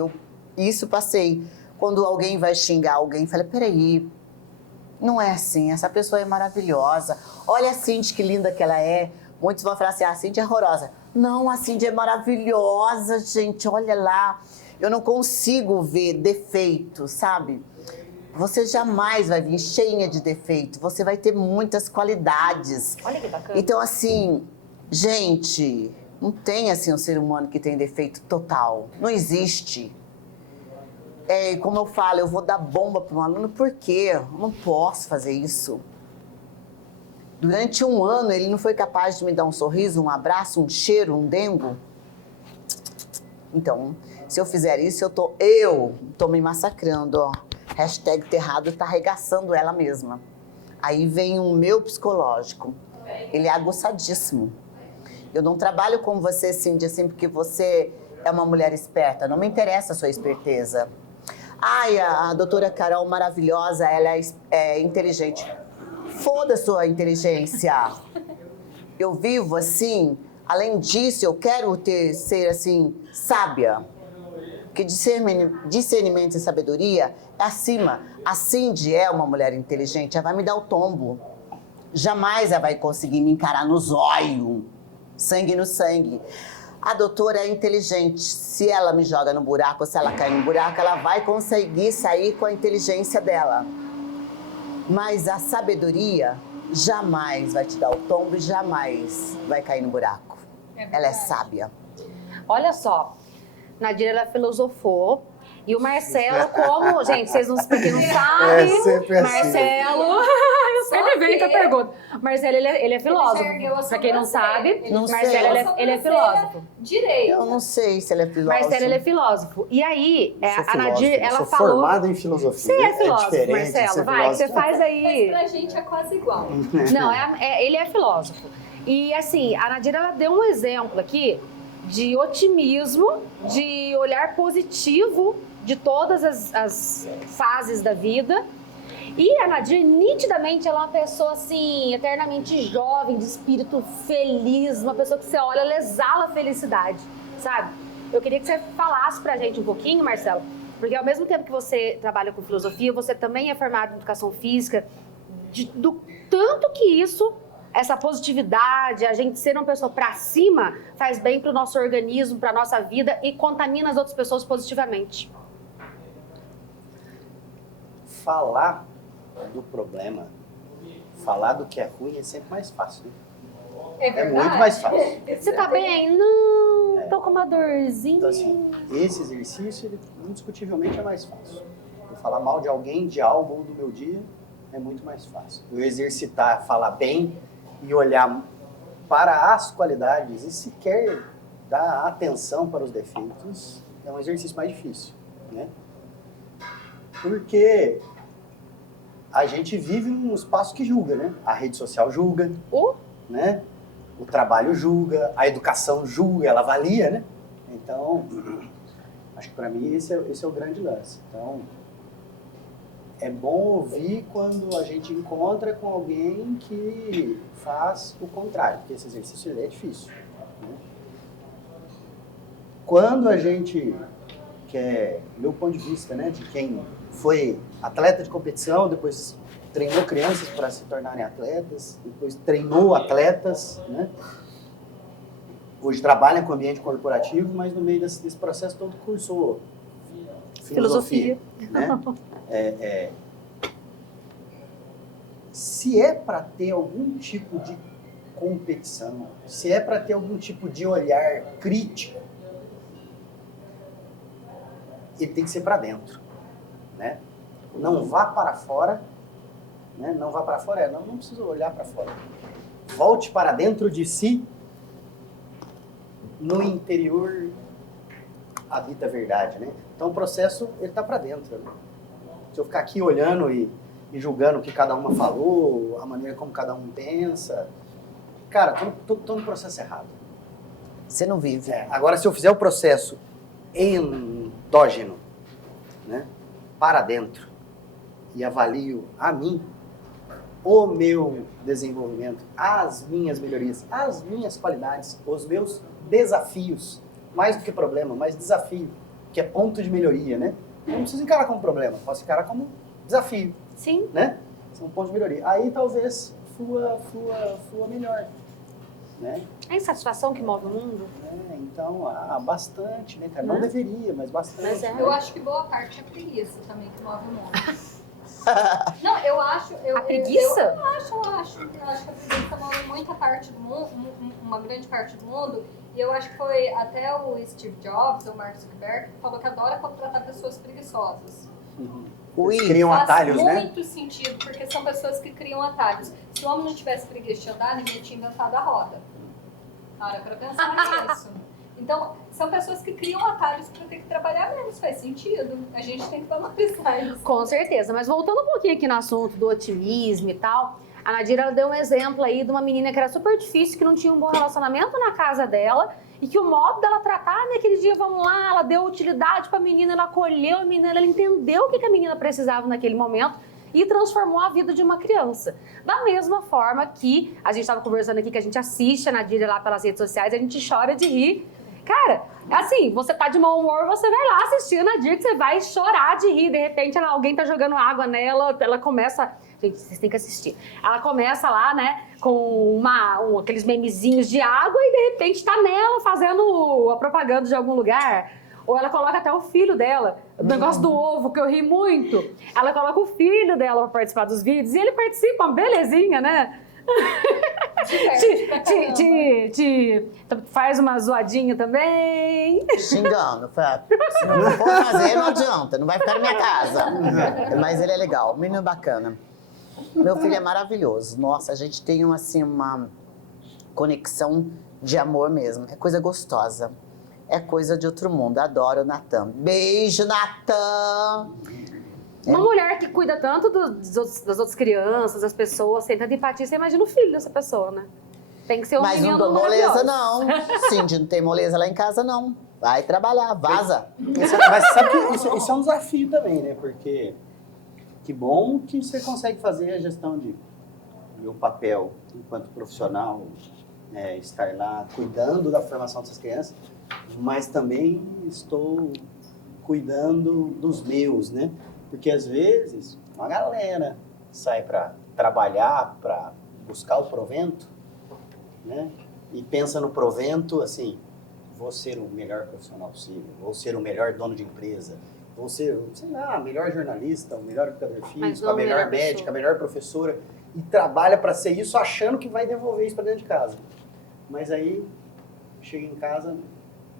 isso passei. Quando alguém vai xingar alguém, fala, peraí, não é assim, essa pessoa é maravilhosa. Olha a Cindy, que linda que ela é. Muitos vão falar assim, a Cindy é horrorosa. Não, a Cindy é maravilhosa, gente, olha lá. Eu não consigo ver defeito, sabe? Você jamais vai vir cheinha de defeito, você vai ter muitas qualidades. Olha que bacana. Então, assim, gente, não tem assim um ser humano que tem defeito total. Não existe. Como eu falo, eu vou dar bomba para um aluno, por quê? Eu não posso fazer isso. Durante um ano, ele não foi capaz de me dar um sorriso, um abraço, um cheiro, um dengo. Então, se eu fizer isso, eu tô me massacrando, ó. Hashtag Terrado tá arregaçando ela mesma. Aí vem o meu psicológico. Ele é aguçadíssimo. Eu não trabalho com você, Cindy, assim, porque você é uma mulher esperta. Não me interessa a sua esperteza. Ai, a doutora Carol maravilhosa, ela é inteligente. Foda a sua inteligência. Eu vivo assim. Além disso, eu quero ser assim, sábia. Porque discernimento e sabedoria é acima. A Cindy é uma mulher inteligente, ela vai me dar o tombo. Jamais ela vai conseguir me encarar nos olhos. Sangue no sangue. A doutora é inteligente. Se ela me joga no buraco, se ela cair no buraco, ela vai conseguir sair com a inteligência dela. Mas a sabedoria jamais vai te dar o tombo e jamais vai cair no buraco. Ela é sábia. Olha só, Nadir, ela filosofou. E o Marcelo, como... Gente, vocês não sabem. sempre assim. Marcelo... Eu sempre venho com a pergunta. Marcelo, ele é filósofo. Pra quem não sabe, Não sei. Marcelo, ele é filósofo. Direito. Eu não sei se ele é filósofo. Marcelo, ele é filósofo. E aí, Eu sou a Nadir, filósofo, ela sou falou... formado em filosofia. Você é filósofo, diferente de Marcelo, ser vai, que você filósofo. faz Mas aí... pra gente é quase igual. Não, ele é filósofo. E assim, a Nadir, ela deu um exemplo aqui de otimismo, de olhar positivo de todas as fases da vida. E a Nadir, nitidamente, ela é uma pessoa, assim, eternamente jovem, de espírito feliz, uma pessoa que você olha, ela exala felicidade, sabe? Eu queria que você falasse pra gente um pouquinho, Marcelo, porque ao mesmo tempo que você trabalha com filosofia, você também é formado em educação física, do tanto que isso, essa positividade, a gente ser uma pessoa pra cima, faz bem pro nosso organismo, pra nossa vida e contamina as outras pessoas positivamente. Falar do problema, falar do que é ruim é sempre mais fácil. Né? É muito mais fácil. Você tá bem? Não, tô com uma dorzinha. Então, assim, esse exercício, ele, indiscutivelmente, é mais fácil. Eu falar mal de alguém, de algo ou do meu dia, é muito mais fácil. Eu exercitar, falar bem e olhar para as qualidades e sequer dar atenção para os defeitos, é um exercício mais difícil, né? Porque a gente vive num espaço que julga, né? A rede social julga, né? O trabalho julga, a educação julga, ela avalia, né? Então, acho que para mim esse é o grande lance. Então, é bom ouvir quando a gente encontra com alguém que faz o contrário, porque esse exercício ele é difícil, né? Quando a gente quer, meu ponto de vista, né, de quem foi atleta de competição, depois treinou crianças para se tornarem atletas, depois treinou atletas, né? Hoje trabalha com ambiente corporativo, mas no meio desse processo todo cursou filosofia. Né? Se é para ter algum tipo de competição, se é para ter algum tipo de olhar crítico, ele tem que ser para dentro, né? Não vá para fora, né? Não vá para fora, não precisa olhar para fora. Volte para dentro de si. No interior habita a verdade, né? Então o processo ele está para dentro. Né? Se eu ficar aqui olhando e julgando o que cada uma falou, a maneira como cada um pensa, cara, tô no processo errado. Você não vive. Agora, se eu fizer o processo em endógeno, né, para dentro, e avalio a mim, o meu desenvolvimento, as minhas melhorias, as minhas qualidades, os meus desafios, mais do que problema, mas desafio, que é ponto de melhoria, né? Eu não preciso encarar como problema, posso encarar como desafio, Sim. né? São pontos de melhoria. Aí talvez flua melhor, né? É a insatisfação que move o mundo? Então, há bastante, né, cara? Não deveria, mas bastante. Mas é. né? Eu acho que boa parte é preguiça também que move o mundo. Não, eu acho... A preguiça? Eu acho que a preguiça move muita parte do mundo, uma grande parte do mundo. E eu acho que foi até o Steve Jobs, ou Mark Zuckerberg, que falou que adora contratar pessoas preguiçosas. Eles criam atalhos, Faz né? muito sentido, porque são pessoas que criam atalhos. Se o homem não tivesse preguiça de andar, ninguém tinha inventado a roda. Para pra pensar nisso. Então, são pessoas que criam atalhos para ter que trabalhar menos. Faz sentido. A gente tem que valorizar isso. Com certeza, mas voltando um pouquinho aqui no assunto do otimismo e tal, a Nadira ela deu um exemplo aí de uma menina que era super difícil, que não tinha um bom relacionamento na casa dela e que o modo dela tratar naquele dia, vamos lá, ela deu utilidade pra menina, ela acolheu a menina, ela entendeu o que a menina precisava naquele momento e transformou a vida de uma criança. Da mesma forma que a gente estava conversando aqui, que a gente assiste a Nadira lá pelas redes sociais, a gente chora de rir. Cara, assim, você tá de mau humor, você vai lá assistir a Nadira, que você vai chorar de rir. De repente, alguém tá jogando água nela, ela começa... Gente, vocês têm que assistir. Ela começa lá, né, com aqueles memezinhos de água e, de repente, tá nela fazendo a propaganda de algum lugar. Ou ela coloca até o filho dela. O negócio do ovo, que eu ri muito. Ela coloca o filho dela pra participar dos vídeos e ele participa, belezinha, né? Faz uma zoadinha também. Xingando, se não for fazer, não adianta, não vai ficar na minha casa. Mas ele é legal, menino bacana. Meu filho é maravilhoso. Nossa, a gente tem uma conexão de amor mesmo. É coisa gostosa. É coisa de outro mundo. Adoro o Natan. Beijo, Natan! Uma mulher que cuida tanto das outras crianças, das pessoas, tem tanta empatia, você imagina o filho dessa pessoa, né? Tem que ser um Mas menino não dou moleza, maravilhoso. não. Cindy, não tem moleza lá em casa, não. Vai trabalhar, vaza. Mas sabe que isso é um desafio também, né? Porque que bom que você consegue fazer a gestão de meu papel enquanto profissional, estar lá cuidando da formação dessas crianças, mas também estou cuidando dos meus, né? Porque às vezes uma galera sai para trabalhar, para buscar o provento, né? E pensa no provento assim, vou ser o melhor profissional possível, vou ser o melhor dono de empresa, vou ser, sei lá, a melhor jornalista, o melhor educador físico, a melhor médica, a melhor professora, e trabalha para ser isso achando que vai devolver isso para dentro de casa. Mas aí chega em casa,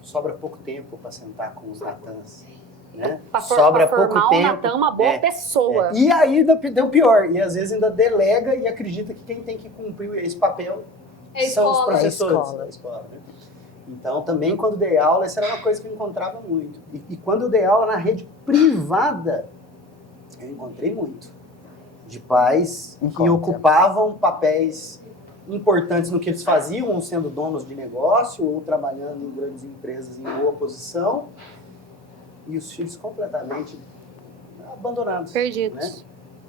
sobra pouco tempo para sentar com os Natans. Né? Sobra pouco tempo. O Natan uma boa pessoa. E aí deu pior. E às vezes ainda delega e acredita que quem tem que cumprir esse papel são os professores. A escola, né? Então, também quando dei aula, essa era uma coisa que eu encontrava muito. E quando eu dei aula na rede privada, eu encontrei muito. De pais que ocupavam papéis importantes no que eles faziam, ou sendo donos de negócio, ou trabalhando em grandes empresas em boa posição, e os filhos completamente abandonados. Perdidos.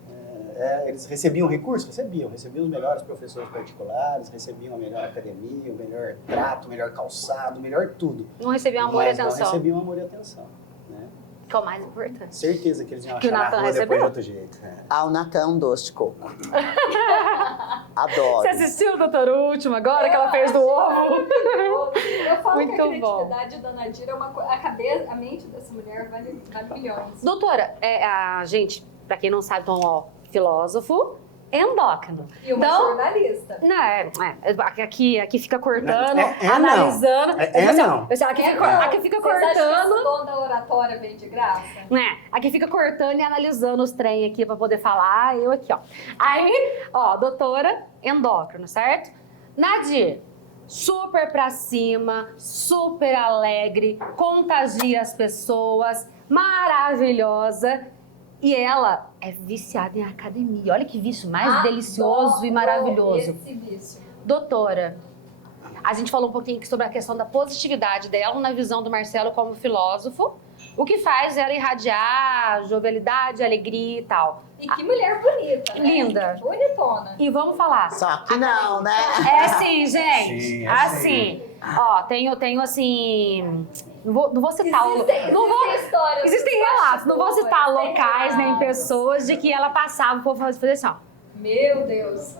Né? Eles recebiam recursos? Recebiam os melhores professores particulares, recebiam a melhor academia, o melhor trato, o melhor calçado, o melhor tudo. Não recebiam amor e atenção. Mas não recebiam amor e atenção. Né? Que é o mais importante. Certeza que eles iam Que achar o na Natan rua recebeu. depois de outro jeito. O Natan é um doce de coco. Adoro. Você assistiu o Doutor Último agora, que ela fez do ovo? Eu falo Muito que a bom. criatividade da Nadira é uma coisa. A mente dessa mulher vale milhões. Doutora, a gente, pra quem não sabe, então, ó, filósofo, endócrino. E uma Então, jornalista. Não, aqui fica cortando, não. analisando. Não. Aqui fica Vocês acham que cortando. esse dom da oratória vem de graça? Aqui fica cortando e analisando os trem aqui pra poder falar, eu aqui, ó. Aí, ó, doutora endócrino, certo? Nadir, super pra cima, super alegre, contagia as pessoas, maravilhosa. E ela é viciada em academia. Olha que vício mais delicioso e maravilhoso. Esse vício. Doutora, a gente falou um pouquinho aqui sobre a questão da positividade dela na visão do Marcelo como filósofo, O que faz ela irradiar jovialidade, alegria e tal. E que mulher bonita, né? Linda. Bonitona. E vamos falar. Só que não, né? É assim, gente. Sim, é assim. Ó, tenho assim. Não vou citar Existem histórias. Existem dos relatos. Não vou bastidores, citar tem locais nem relatos. pessoas de que ela passava, o povo fazia assim, ó. Meu Deus.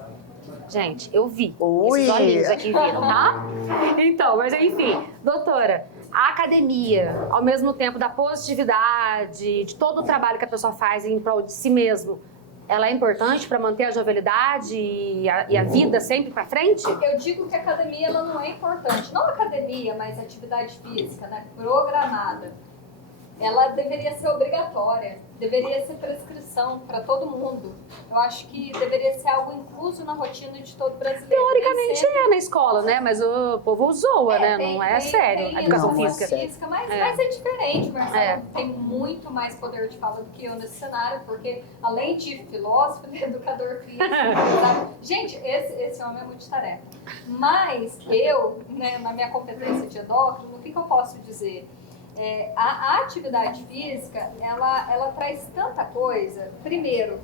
Gente, eu vi. Ui. Esses olhinhos aqui viram, tá? Então, mas enfim, doutora, a academia, ao mesmo tempo da positividade, de todo o trabalho que a pessoa faz em prol de si mesmo, ela é importante para manter a jovialidade e a vida sempre para frente? Eu digo que a academia ela não é importante. Não a academia, mas a atividade física, né? Programada. Ela deveria ser obrigatória, deveria ser prescrição para todo mundo. Eu acho que deveria ser algo incluso na rotina de todo brasileiro. Teoricamente é na escola, né? Mas o povo zoa, né? Não é sério a educação Não é física. sério. Mas é diferente, Marcelo. É. Tem muito mais poder de fala do que eu nesse cenário, porque além de filósofo, ele é educador físico. Sabe? Gente, esse homem é multitarefa. Mas eu, né, na minha competência de endócrino, o que eu posso dizer? A atividade física, ela traz tanta coisa. Primeiro,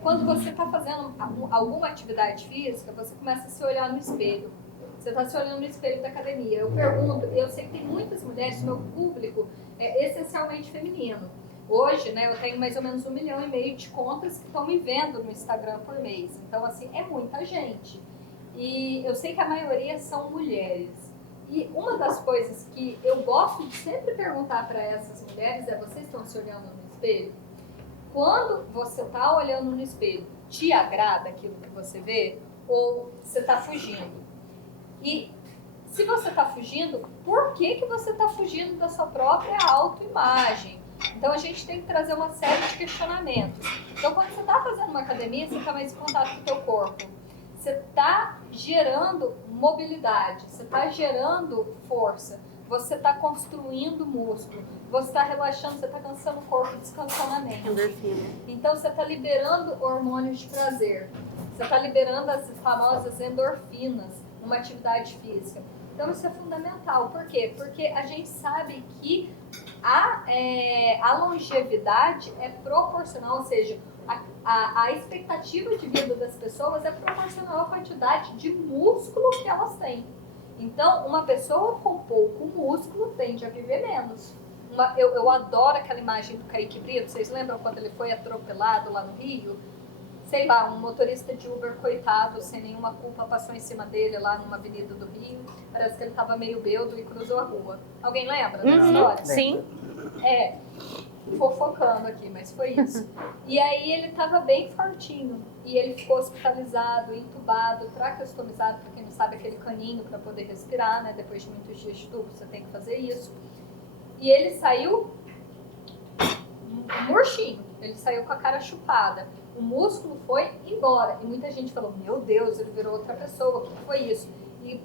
quando você está fazendo alguma atividade física, você começa a se olhar no espelho. Você está se olhando no espelho da academia. Eu pergunto, eu sei que tem muitas mulheres, meu público é essencialmente feminino. Hoje, né, eu tenho mais ou menos 1,5 milhão de contas que estão me vendo no Instagram por mês. Então, assim, é muita gente. E eu sei que a maioria são mulheres. E uma das coisas que eu gosto de sempre perguntar para essas mulheres é: vocês estão se olhando no espelho? Quando você está olhando no espelho, te agrada aquilo que você vê? Ou você está fugindo? E se você está fugindo, por que você está fugindo da sua própria autoimagem? Então a gente tem que trazer uma série de questionamentos. Então quando você está fazendo uma academia, você está mais em contato com o teu corpo. Você está gerando mobilidade, você está gerando força, você está construindo músculo, você está relaxando, você está cansando o corpo, descansando a mente. Então você está liberando hormônios de prazer, você está liberando as famosas endorfinas numa atividade física. Então isso é fundamental. Por quê? Porque a gente sabe que a longevidade é proporcional, ou seja, a expectativa de vida das pessoas é proporcional à quantidade de músculo que elas têm. Então, uma pessoa com pouco músculo tende a viver menos. Eu adoro aquela imagem do Kaique Brito. Vocês lembram quando ele foi atropelado lá no Rio? Sei lá, um motorista de Uber, coitado, sem nenhuma culpa, passou em cima dele lá numa avenida do Rio. Parece que ele estava meio bêbado e cruzou a rua. Alguém lembra dessa história? Sim. Fofocando aqui, mas foi isso. E aí ele estava bem fortinho. E ele ficou hospitalizado, entubado, traqueostomizado, para quem não sabe, aquele caninho para poder respirar, né? Depois de muitos dias de tubo, você tem que fazer isso. E ele saiu murchinho, ele saiu com a cara chupada. O músculo foi embora. E muita gente falou: meu Deus, ele virou outra pessoa, o que foi isso? E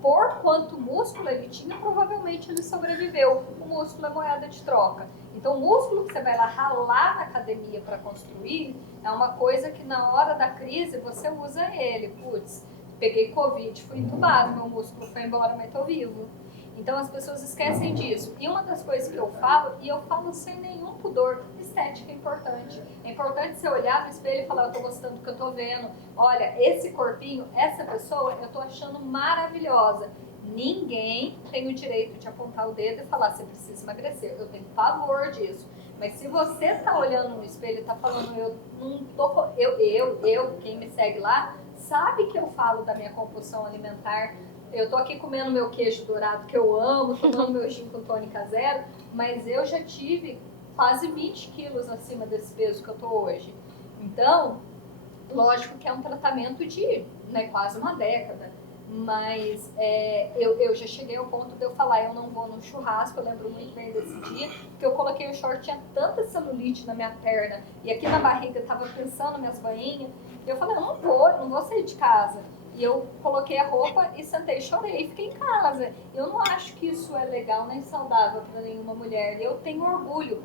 por quanto músculo ele tinha, provavelmente ele sobreviveu. O músculo é moeda de troca. Então, o músculo que você vai lá ralar na academia para construir é uma coisa que na hora da crise você usa ele. Putz, peguei Covid, fui entubado, meu músculo foi embora, mas estou vivo. Então, as pessoas esquecem disso. E uma das coisas que eu falo, e eu falo sem nenhum pudor, estética é importante. É importante você olhar no espelho e falar: eu estou gostando do que eu estou vendo. Olha, esse corpinho, essa pessoa, eu estou achando maravilhosa. Ninguém tem o direito de apontar o dedo e falar: você precisa emagrecer. Eu tenho pavor disso. Mas se você está olhando no espelho e está falando: eu não tô, quem me segue lá, sabe que eu falo da minha compulsão alimentar. Eu tô aqui comendo meu queijo dourado que eu amo, tomando meu gin com tônica zero, mas eu já tive quase 20 quilos acima desse peso que eu tô hoje. Então, lógico que é um tratamento de quase uma década. Mas eu já cheguei ao ponto de eu falar: eu não vou num churrasco. Eu lembro muito bem desse dia, que eu coloquei o short, tinha tanta celulite na minha perna, e aqui na barriga tava pensando minhas bainhas, e eu falei: eu não vou sair de casa. E eu coloquei a roupa e sentei, chorei e fiquei em casa. Eu não acho que isso é legal nem saudável para nenhuma mulher. Eu tenho orgulho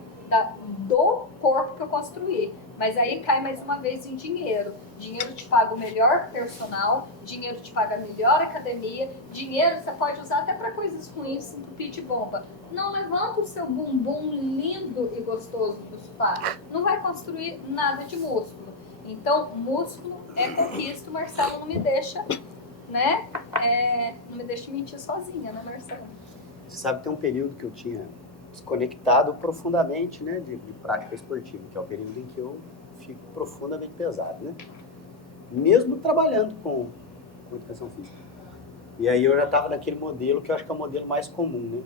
do corpo que eu construí. Mas aí cai mais uma vez em dinheiro. Dinheiro te paga o melhor personal, dinheiro te paga a melhor academia, dinheiro você pode usar até para coisas ruins, se entupir de bomba. Não levanta o seu bumbum lindo e gostoso do sofá. Não vai construir nada de músculo. Então, músculo é conquista. O Marcelo não me deixa, né? Não me deixa mentir sozinha, né, Marcelo? Você sabe que tem um período que eu tinha desconectado profundamente, né, de prática esportiva, que é o período em que eu fico profundamente pesado, né? Mesmo trabalhando com educação física. E aí eu já estava naquele modelo que eu acho que é o modelo mais comum, né?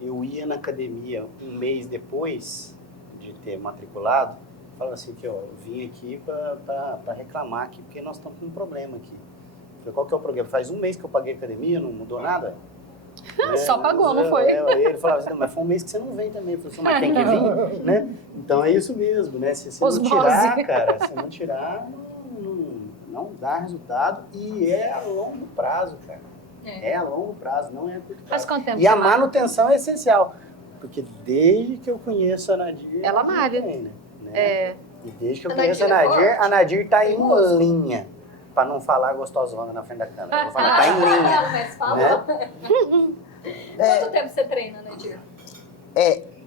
Eu ia na academia um mês depois de ter matriculado, falava assim que ó, eu vim aqui para reclamar aqui, porque nós estamos com um problema aqui. Eu falei, qual que é o problema? Faz um mês que eu paguei a academia, não mudou nada? Só pagou, não foi? Ele falava assim, mas foi um mês que você não vem também. Eu falei, mas tem que vir, né? Então é isso mesmo, né? Se você não tirar, cara, se não tirar, não dá resultado e é a longo prazo, cara. É a longo prazo, não é a curto prazo. Faz quanto tempo? E a manutenção é essencial, porque desde que eu conheço a Nadir... Ela malha. Né? É. E desde que eu A conheço Nadir a Nadir tá em músculo. linha. Pra não falar gostosona na frente da câmera. Eu vou falar, tá em linha. Mas fala. Né? Quanto tempo você treina, Nadir?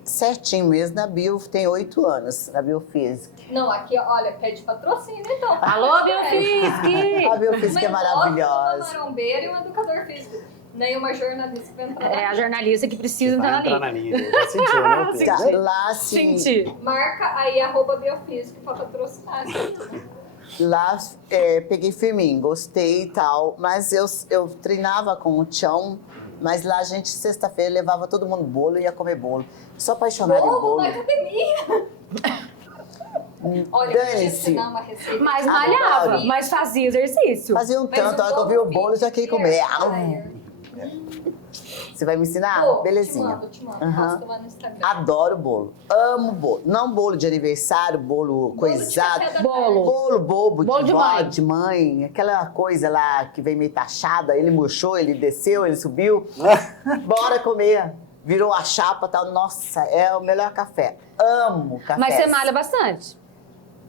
Certinho mesmo, na Bio tem 8 anos, na Biofísica. Não, aqui, olha, pede patrocínio, então. Alô, Biofísica! A Biofísica é Uma maravilhosa. marombeira e um educador físico. Nem uma jornalista que vai entrar É lá. a jornalista que precisa entrar Vai na entrar linha. na linha. Já sentiu, né? Pedro? Senti. Lá, sim, Senti. Marca aí, @biofísica pra patrocinar. lá peguei firminho, gostei e tal, mas eu treinava com o Tião, mas lá a gente, sexta-feira, levava todo mundo bolo e ia comer bolo. Sou apaixonada em Bolo bolo. na academia. Olha, eu vou te Dane-se. ensinar uma receita. Mas Adoro. malhava, mas fazia exercício. Fazia um Mas tanto, a hora que eu vi o bolo, eu já queria comer. Você vai me ensinar? Pô, Belezinha. Te mando. Aham. Posto lá no Instagram. Adoro bolo. Amo bolo. Não bolo de aniversário, bolo coisado. café da Bolo. Bolo bobo Bolo de de vó, mãe. de mãe. Aquela coisa lá que vem meio taxada. Ele murchou, ele desceu, ele subiu. Bora comer. Virou a chapa e tal. Nossa, é o melhor café. Amo café. Mas você malha bastante.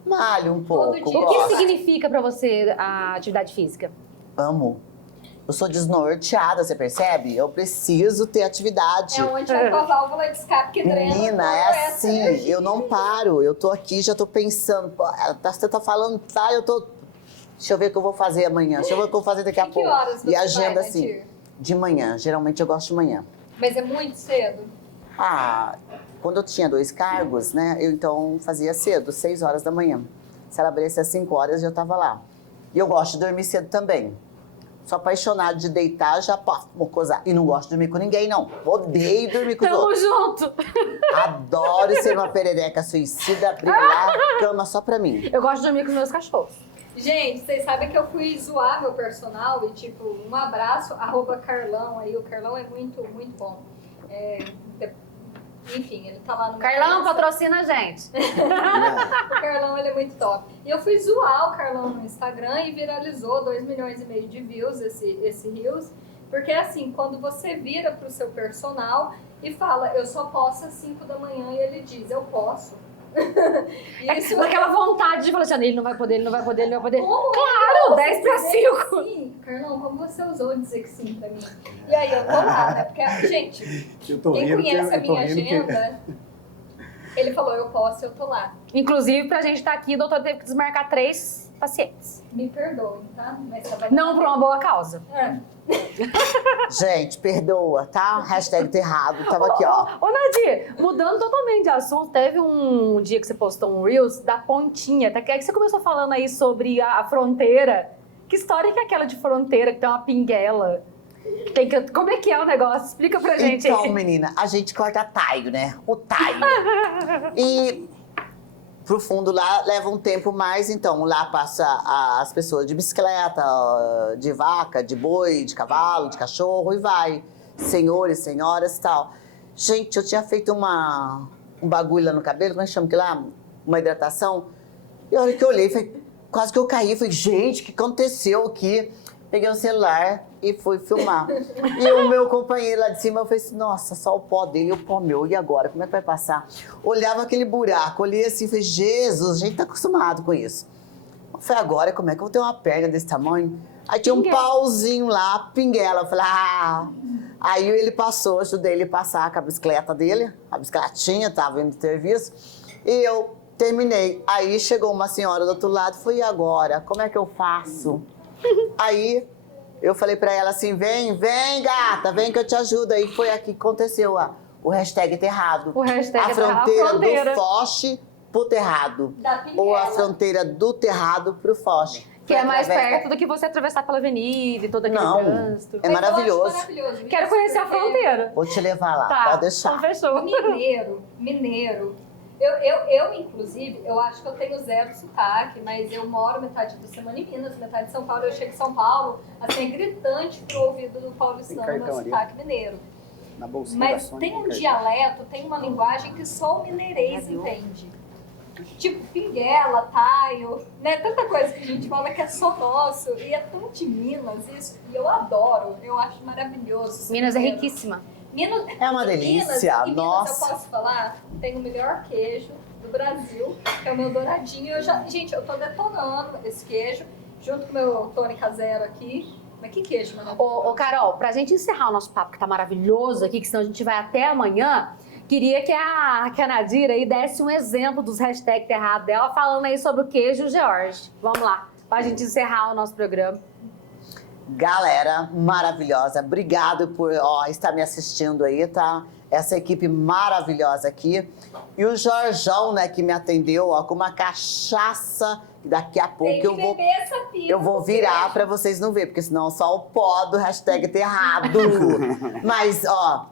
Malho um pouco. dia. O que gosto. significa pra você a atividade física? Amo. Eu sou desnorteada, você percebe? Eu preciso ter atividade. É onde vai tua válvula de escape que drena. Menina, toda é essa assim, energia. eu não paro. Eu tô aqui, já tô pensando. Pô, você tá falando, tá? Eu tô... Deixa eu ver o que eu vou fazer amanhã. Deixa eu ver o que eu vou fazer daqui a E que pouco. horas você E a agenda, vai, assim, Nadir? de manhã. Geralmente eu gosto de manhã. Mas é muito cedo? Quando eu tinha 2 cargos, né? Eu então fazia cedo, 6 horas da manhã. Se ela abrisse às 5 horas, eu tava lá. E eu gosto de dormir cedo também. Sou apaixonada de deitar, já posso coisar. E não gosto de dormir com ninguém, não. Odeio dormir com os Tamo outros. junto! Adoro ser uma perereca suicida, abrir lá, cama só pra mim. Eu gosto de dormir com os meus cachorros. Gente, vocês sabem que eu fui zoar meu personal e, tipo, um abraço, @Carlão aí. O Carlão é muito, muito bom. Enfim, ele tá lá no... Carlão, patrocina a gente. O Carlão, ele é muito top. E eu fui zoar o Carlão no Instagram e viralizou 2,5 milhões de views esse Reels. Porque, assim, quando você vira pro seu personal e fala, eu só posso às 5 da manhã, e ele diz, eu posso. E isso Daquela vontade de falar assim, ele não vai poder, ele não vai poder, ele não vai poder. Como Claro, é? 10 pra Dizer 5. que sim. Carlão, como você usou dizer que sim pra mim? E aí eu tô lá, né? Porque, gente, Eu tô quem rindo porque conhece a eu tô minha rindo que- agenda, ele falou, eu posso, eu tô lá. Inclusive, pra gente estar aqui, o doutor teve que desmarcar 3 pacientes. Me perdoem, tá? Mas tá bem. Não por uma boa causa. É. Gente, perdoa, tá? Hashtag tá errado. Tava aqui, ó. Ô, Nadir, mudando totalmente de assunto, teve um dia que você postou um Reels da pontinha, até que você começou falando aí sobre a fronteira. Que história que é aquela de fronteira, que tem uma pinguela? Como é que é o negócio? Explica pra gente Então, aí. menina, a gente corta taio, né? O taio. E pro fundo lá leva um tempo mais, então lá passa as pessoas de bicicleta, de vaca, de boi, de cavalo, de cachorro e vai. Senhores, senhoras e tal. Gente, eu tinha feito um bagulho lá no cabelo, como é que chama aquilo lá? Uma hidratação. E a hora que eu olhei, quase que eu caí. Falei, gente, o que aconteceu aqui? peguei o celular e fui filmar. E o meu companheiro lá de cima, eu falei assim, nossa, só o pó dele e o pó meu. E agora, como é que vai passar? Olhava aquele buraco, olhei assim e falei, Jesus, a gente tá acostumado com isso. Eu falei, agora, como é que eu vou ter uma perna desse tamanho? Aí tinha um pauzinho lá, pinguela. Eu falei, Aí ele passou, ajudei ele a passar com a bicicleta dele, a bicicletinha, tava indo de serviço. E eu terminei. Aí chegou uma senhora do outro lado, falei, e agora? Como é que eu faço? Aí eu falei pra ela assim, vem gata, vem que eu te ajudo. Aí foi aqui que aconteceu o hashtag Terrado. O hashtag a fronteira fronteira. do Foche pro Terrado. Da Pinguela. Ou a fronteira do Terrado pro Foche. Que é mais Através perto do que você atravessar pela avenida e todo aquele Não. trânsito. É Mas eu acho maravilhoso. maravilhoso. Quero conhecer a fronteira. Vou te levar lá, Tá, pode deixar. então fechou. Mineiro. Eu, inclusive, eu acho que eu tenho zero sotaque, mas eu moro metade da semana em Minas, metade em São Paulo. Eu chego em São Paulo, assim, é gritante pro ouvido do paulistano, Tem meu cartão ali. sotaque mineiro. Na bolsinha da Mas Sony, tem um cartão. dialeto, tem uma linguagem que só o mineirês entende. Tipo, pinguela, taio, né? Tanta coisa que a gente fala que é só nosso. E é tão de Minas isso. E eu adoro, eu acho maravilhoso. Minas é riquíssima. Minas, É uma delícia, Minas, nossa. eu posso falar, tem o melhor queijo do Brasil, que é o meu douradinho. Gente, eu tô detonando esse queijo, junto com o meu tônica zero aqui. Mas que queijo, maravilhoso. Ô, Carol, pra gente encerrar o nosso papo, que tá maravilhoso aqui, que senão a gente vai até amanhã, queria que a Nadira aí desse um exemplo dos hashtags errados dela, falando aí sobre o queijo George. Vamos lá, pra gente encerrar o nosso programa. Galera maravilhosa, obrigado por estar me assistindo aí, tá? Essa equipe maravilhosa aqui. E o Jorjão, né, que me atendeu, ó, com uma cachaça. Daqui a pouco Tem que eu vou... beber essa pipa. Eu vou virar pra vocês não verem, porque senão só o pó do hashtag Terrado. Mas, ó,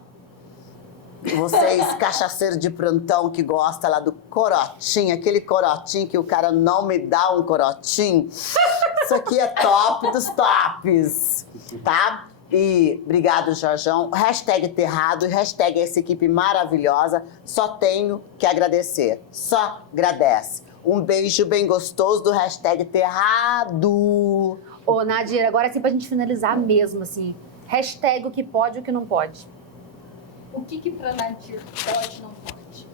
vocês cachaceiros de plantão que gostam lá do corotinho, aquele corotinho que o cara não me dá um corotinho, isso aqui é top dos tops, tá? E obrigado, Jorjão. Hashtag Terrado, hashtag essa equipe maravilhosa. Só tenho que agradecer. Só agradece. Um beijo bem gostoso do hashtag Terrado. Ô, Nadira, agora assim, pra gente finalizar mesmo, assim, hashtag o que pode e o que não pode. O que pra Nadir pode, não pode?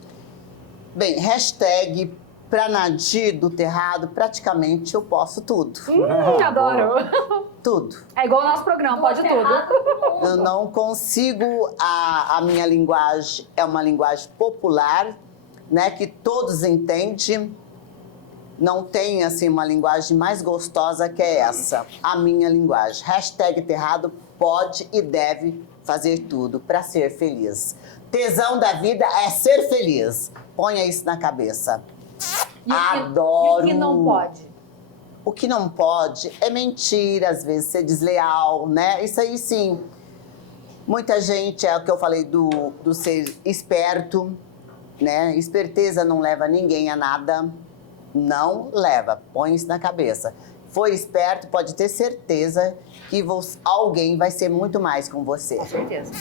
Bem, hashtag pra Nadir do Terrado, praticamente eu posso tudo. Adoro. Tudo. É igual o nosso programa, pode tudo. Eu não consigo, a minha linguagem é uma linguagem popular, né, que todos entendem. Não tem, assim, uma linguagem mais gostosa que essa, a minha linguagem. Hashtag Terrado pode e deve fazer tudo para ser feliz. Tesão da vida é ser feliz. Ponha isso na cabeça. Adoro. E o que não pode? O que não pode é mentir, às vezes ser desleal, né? Isso aí sim. Muita gente, é o que eu falei do ser esperto, né? Esperteza não leva ninguém a nada. Não leva, põe isso na cabeça. Foi esperto, pode ter certeza que alguém vai ser muito mais com você. Com certeza.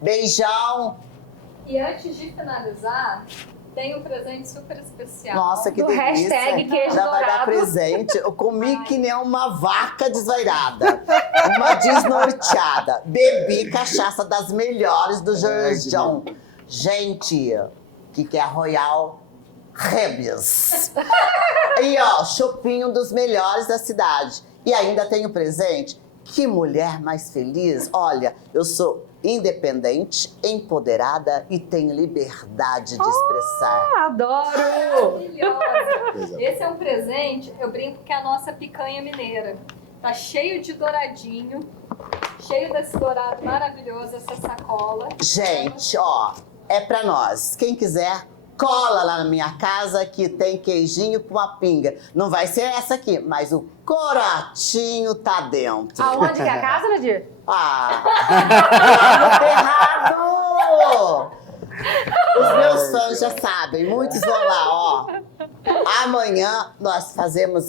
Beijão! E antes de finalizar, tem um presente super especial. Nossa, que Do delícia! hashtag queijo Já vai dar dourado. presente. Eu comi que nem uma vaca desvairada, uma desnorteada. Bebi cachaça das melhores do Jorjão. Gente, que é Royal Rebes. E ó, chopinho dos melhores da cidade. E ainda tem o presente. Que mulher mais feliz. Olha, eu sou independente, empoderada e tenho liberdade de expressar. Adoro! Maravilhosa. Esse é um presente, eu brinco que é a nossa picanha mineira. Tá cheio de douradinho, cheio desse dourado maravilhoso, essa sacola. Gente, ó, é pra nós. Quem quiser, cola lá na minha casa que tem queijinho com uma pinga. Não vai ser essa aqui, mas o corotinho tá dentro. Aonde que é a casa, Nadir? Errado! Os meus fãs já sabem, muitos vão lá, ó. Amanhã nós fazemos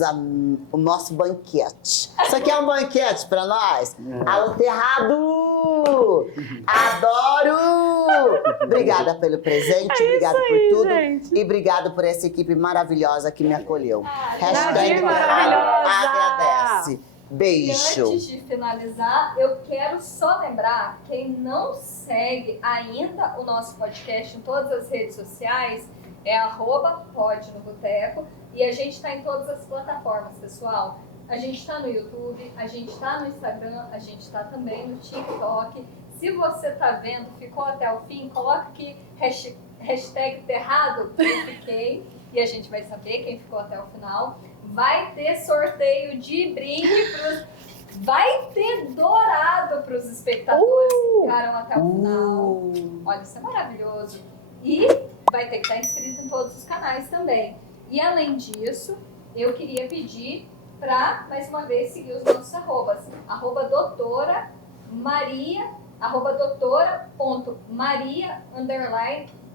o nosso banquete. Isso aqui é um banquete pra nós. Alô, Terrado! Adoro! Obrigada pelo presente, obrigada por tudo. gente. E obrigada por essa equipe maravilhosa que me acolheu. Nadir Hashtag Terrado maravilhosa! agradece. E Beijo. antes de finalizar, eu quero só lembrar, quem não segue ainda o nosso podcast em todas as redes sociais, é @podnoboteco, e a gente está em todas as plataformas, pessoal. A gente está no YouTube, a gente está no Instagram, a gente está também no TikTok. Se você está vendo, ficou até o fim, coloca aqui hashtag Terrado, eu fiquei, e a gente vai saber quem ficou até o final. Vai ter sorteio de brinde vai ter dourado para os espectadores que ficaram até o final. Olha, isso é maravilhoso. E vai ter que estar inscrito em todos os canais também. E além disso, eu queria pedir para, mais uma vez, seguir os nossos arrobas. @doutora Maria, @doutora.maria_.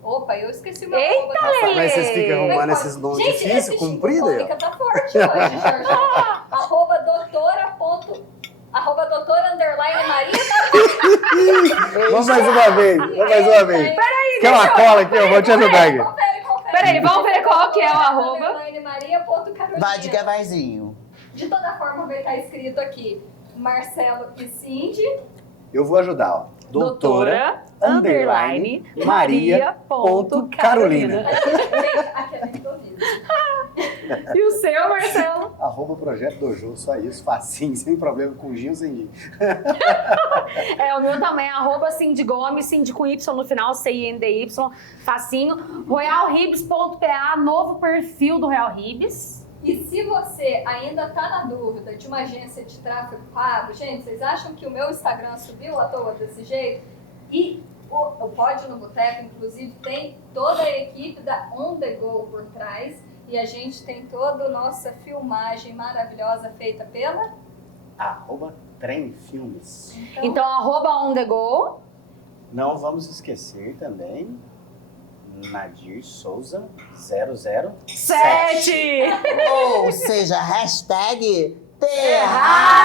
Opa, eu esqueci o meu arroba. Mas vocês ficam arrumando esses nomes difíceis, compridos aí, ó. Gente, tá forte hoje, Jorge. @doutora_Maria. Vamos mais uma vez, Peraí, Quer uma cola aqui? Eu vou te ajudar aqui. Confere. Peraí, vamos ver qual que é o arroba. _Maria.carolina. Vai devagarzinho. De toda forma, vai estar escrito aqui Marcelo e Cindy. Eu vou ajudar, ó. Maria.Carolina. Gente, aqui é nem ouvido. E o seu, Marcelo? @Projeto Dojo, só isso, facinho, sem problema, com Gil, sem Gil. O meu também é @Cindy Gomes, Cindy com Y no final, CINDY, facinho. RoyalRibs.pa, novo perfil do Royal Ribs. E se você ainda está na dúvida de uma agência de tráfego pago, gente, vocês acham que o meu Instagram subiu à toa desse jeito? E o Pod no Boteco, inclusive, tem toda a equipe da On The Go por trás. E a gente tem toda a nossa filmagem maravilhosa feita pela... @tremfilmes. Então, @OnTheGo. Não vamos esquecer também Nadir Souza 007. 7! Ou seja, hashtag Terrado.